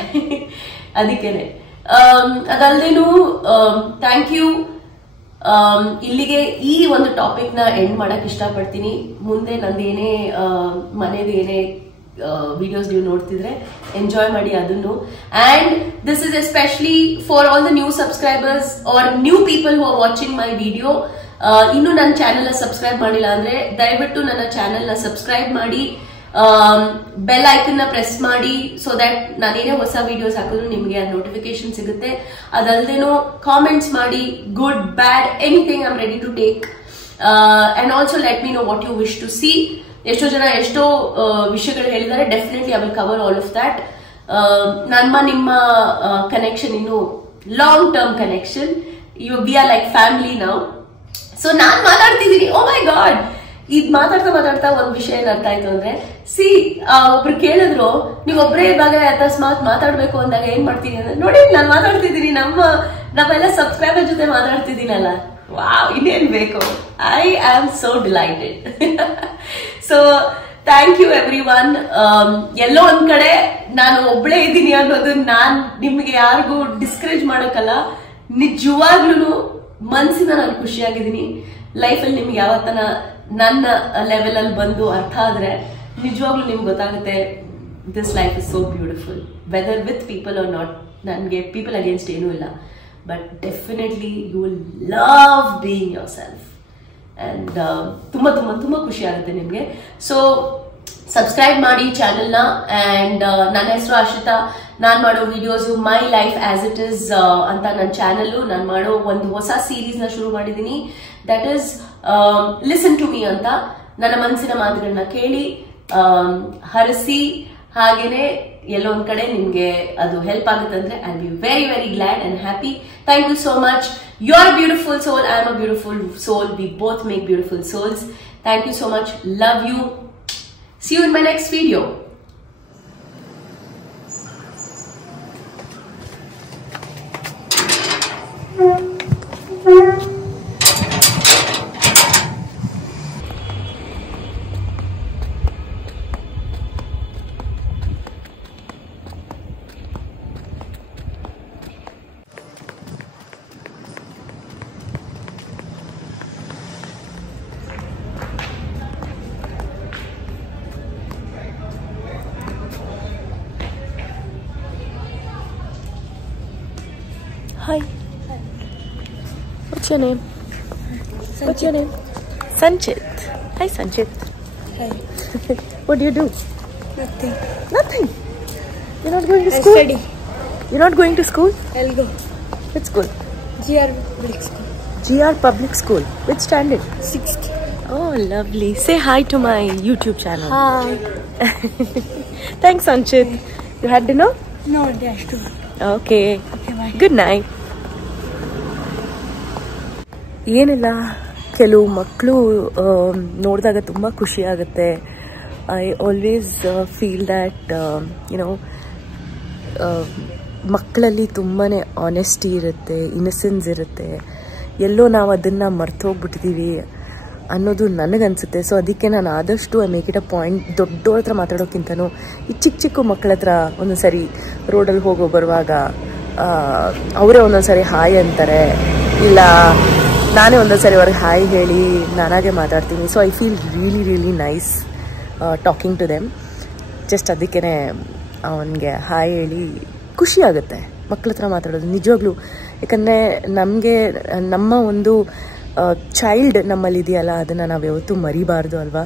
ಅದಕ್ಕೇನೆ. ಅದಲ್ದೇನು ಥ್ಯಾಂಕ್ ಯು. ಇಲ್ಲಿಗೆ ಈ ಒಂದು ಟಾಪಿಕ್ ನ ಎಂಡ್ ಮಾಡಕ್ ಇಷ್ಟಪಡ್ತೀನಿ. ಮುಂದೆ ನಂದೇನೇ ಮನೇದೇನೇ ವಿಡಿಯೋಸ್ ನೀವು ನೋಡ್ತಿದ್ರೆ ಎಂಜಾಯ್ ಮಾಡಿ ಅದನ್ನು. And this is especially for all the new subscribers or new people who are watching my video. ಇನ್ನು ನನ್ನ ಚಾನೆಲ್ ನ ಸಬ್ಸ್ಕ್ರೈಬ್ ಮಾಡಿಲ್ಲ ಅಂದ್ರೆ ದಯವಿಟ್ಟು ನನ್ನ ಚಾನೆಲ್ ನ ಸಬ್ಸ್ಕ್ರೈಬ್ ಮಾಡಿ, ಬೆಲ್ ಐಕನ್ ನ ಪ್ರೆಸ್ ಮಾಡಿ, ಸೊ ದಟ್ ನಾನೇನೇ ಹೊಸ ವಿಡಿಯೋಸ್ ಹಾಕಿದ್ರು ನಿಮ್ಗೆ ಆ ನೋಟಿಫಿಕೇಶನ್ ಸಿಗುತ್ತೆ. ಅದಲ್ದೇನೋ ಕಾಮೆಂಟ್ಸ್ ಮಾಡಿ, good bad anything I am ready to take. And also let me know what you wish to see. ಎಷ್ಟೋ ಜನ ಎಷ್ಟೋ ವಿಷಯಗಳು ಹೇಳಿದ್ದಾರೆ. Definitely I will cover all of that. ನಿಮ್ಮ ಕನೆಕ್ಷನ್ ಇನ್ನು long term connection. We are like family now. So ನಾನ್ ಮಾತಾಡ್ತಿದ್ದೀನಿ. Oh ಮೈ god, ಇದ್ ಮಾತಾಡ್ತಾ ಒಂದ್ ವಿಷಯ ಏನ್ ಅರ್ಥ ಆಯ್ತು ಅಂದ್ರೆ, ಒಬ್ರು ಕೇಳಿದ್ರು ನೀವೊಬ್ರೇ ಇವಾಗ ಅಕಸ್ಮಾತ್ ಮಾತಾಡ್ಬೇಕು ಅಂದಾಗ ಏನ್ ಮಾಡ್ತೀನಿ ಅಂದ್ರೆ, ನೋಡಿ ನಾನ್ ಮಾತಾಡ್ತಿದ್ದೀನಿ, ನಮ್ಮೆಲ್ಲ ಸಬ್ಸ್ಕ್ರೈಬರ್ ಜೊತೆ ಮಾತಾಡ್ತಿದ್ದೀನಲ್ಲ. ವಾವ್, ಇನ್ನೇನ್ ಬೇಕು. I am so delighted. So thank you everyone. ಎಲ್ಲೋ ಒಂದ್ ಕಡೆ ನಾನು ಒಬ್ಳೇ ಇದ್ದೀನಿ ಅನ್ನೋದು ನಾನ್ ನಿಮ್ಗೆ ಯಾರಿಗೂ ಡಿಸ್ಕರೇಜ್ ಮಾಡೋಕ್ಕಲ್ಲ. ನಿಜವಾಗ್ಲೂ ಮನ್ಸಿಂದ ನಾನು ಖುಷಿಯಾಗಿದ್ದೀನಿ. ಲೈಫಲ್ಲಿ ನಿಮ್ಗೆ ಯಾವತ್ತನ ನನ್ನ ಲೆವೆಲ್ ಅಲ್ಲಿ ಬಂದು ಅರ್ಥ ಆದ್ರೆ ನಿಜವಾಗ್ಲೂ ನಿಮ್ಗೆ ಗೊತ್ತಾಗುತ್ತೆ this life is so beautiful, whether with people are not. ನನಗೆ ಪೀಪಲ್ ಅಗೇನ್ಸ್ಟ್ ಏನೂ ಇಲ್ಲ, but definitely you will love being your self. And ತುಂಬಾ ಖುಷಿ ಆಗುತ್ತೆ ನಿಮ್ಗೆ. ಸೊ ಸಬ್ಸ್ಕ್ರೈಬ್ ಮಾಡಿ ಚಾನೆಲ್ನ. ಅಂಡ್ ನನ್ನ ಹೆಸರು ಆಶ್ರಿತಾ. ನಾನ್ ಮಾಡೋ videos my life as it is ಅಂತ ನನ್ನ ಚಾನೆಲ್. ನಾನು ಮಾಡೋ ಒಂದು ಹೊಸ ಸೀರೀಸ್ ನ ಶುರು ಮಾಡಿದೀನಿ. That is listen to me ಅಂತ. ನನ್ನ ಮನಸ್ಸಿನ ಮಾತುಗಳನ್ನ ಕೇಳಿ, ಹರಿಸಿ, ಹಾಗೇನೆ ಎಲ್ಲೋ ಒಂದ್ ಕಡೆ ನಿಮ್ಗೆ ಅದು ಹೆಲ್ಪ್ ಆಗುತ್ತೆ ಅಂದ್ರೆ I be very very glad and happy. Thank you so much. You are a beautiful soul, I am a beautiful soul. We both make beautiful souls. Thank you so much. Love you. See you in my next video. Hi. What's your name? Sanchit. What's your name? Sanchit. Hi, Sanchit. Hi. What do you do? Nothing. Nothing. You're not going to school? I study. You're not going to school? I'll go. Which school? GR Public School. GR Public School. Which standard? 6th. Oh, lovely. Say hi to my YouTube channel. Hi. Thanks, Sanchit. You had dinner? No, dash to. Okay. Okay, bye. Good night. ಏನಿಲ್ಲ, ಕೆಲವು ಮಕ್ಕಳು ನೋಡಿದಾಗ ತುಂಬ ಖುಷಿ ಆಗುತ್ತೆ. I always feel that you know ಮಕ್ಕಳಲ್ಲಿ ತುಂಬಾ honesty ಇರುತ್ತೆ, ಇನ್ನಸೆನ್ಸ್ ಇರುತ್ತೆ. ಎಲ್ಲೋ ನಾವು ಅದನ್ನು ಮರ್ತೋಗ್ಬಿಟ್ಟಿದ್ದೀವಿ. ಅನ್ನೋದು ನನಗನ್ಸುತ್ತೆ. ಸೊ ಅದಕ್ಕೆ ನಾನು ಆದಷ್ಟು I make it a point ದೊಡ್ಡವ್ರ ಹತ್ರ ಮಾತಾಡೋಕ್ಕಿಂತನೂ ಈ ಚಿಕ್ಕ ಚಿಕ್ಕ ಮಕ್ಕಳ ಹತ್ರ ಒಂದೊಂದು ಸರಿ ರೋಡಲ್ಲಿ ಹೋಗೋ ಬರುವಾಗ ಅವರೇ ಒಂದೊಂದು ಸರಿ ಹಾಯ್ ಅಂತಾರೆ, ಇಲ್ಲ ನಾನೇ ಒಂದೊಂದು ಸರಿ ಅವ್ರಿಗೆ ಹಾಯ್ ಹೇಳಿ ನಾನಾಗೆ ಮಾತಾಡ್ತೀನಿ. So I feel really really nice talking to them. Just ಅದಕ್ಕೇ ಅವನಿಗೆ ಹಾಯ್ ಹೇಳಿ ಖುಷಿ ಆಗುತ್ತೆ ಮಕ್ಕಳ ಹತ್ರ ಮಾತಾಡೋದು ನಿಜವಾಗ್ಲೂ. ಯಾಕಂದರೆ ನಮಗೆ ನಮ್ಮ ಒಂದು ಚೈಲ್ಡ್ ನಮ್ಮಲ್ಲಿದೆಯಲ್ಲ, ಅದನ್ನು ನಾವು ಯಾವತ್ತೂ ಮರಿಬಾರ್ದು ಅಲ್ವಾ.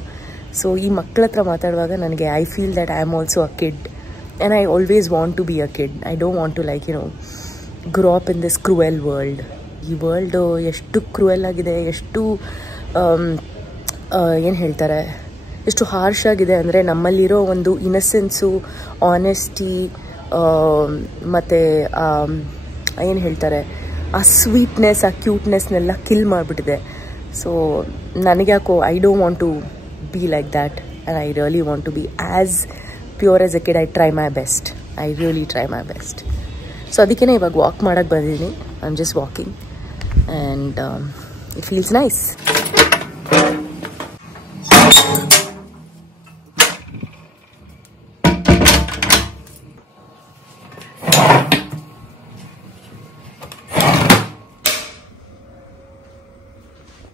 ಸೊ ಈ ಮಕ್ಕಳ ಹತ್ರ ಮಾತಾಡುವಾಗ ನನಗೆ I feel that I am also a kid and I always want to be a kid. I don't want to like grow up in this cruel world. ಈ ವರ್ಲ್ಡು ಎಷ್ಟು ಕ್ರೂಯಲ್ ಆಗಿದೆ, ಎಷ್ಟು ಏನು ಹೇಳ್ತಾರೆ, ಎಷ್ಟು ಹಾರ್ಶ್ ಆಗಿದೆ ಅಂದರೆ ನಮ್ಮಲ್ಲಿರೋ ಒಂದು ಇನ್ನಸೆನ್ಸು, ಆನೆಸ್ಟಿ ಮತ್ತು ಏನು ಹೇಳ್ತಾರೆ ಆ ಸ್ವೀಟ್ನೆಸ್, ಆ ಕ್ಯೂಟ್ನೆಸ್ನೆಲ್ಲ ಕಿಲ್ ಮಾಡಿಬಿಟ್ಟಿದೆ. ಸೊ ನನಗೆ ಯಾಕೋ I don't want to be like that and I really want to be as pure as a kid. I try my best, I really try my best. So ಅದಕ್ಕೇ ಇವಾಗ walk ಮಾಡೋಕ್ಕೆ ಬಂದಿದ್ದೀನಿ. I am just walking and it feels nice.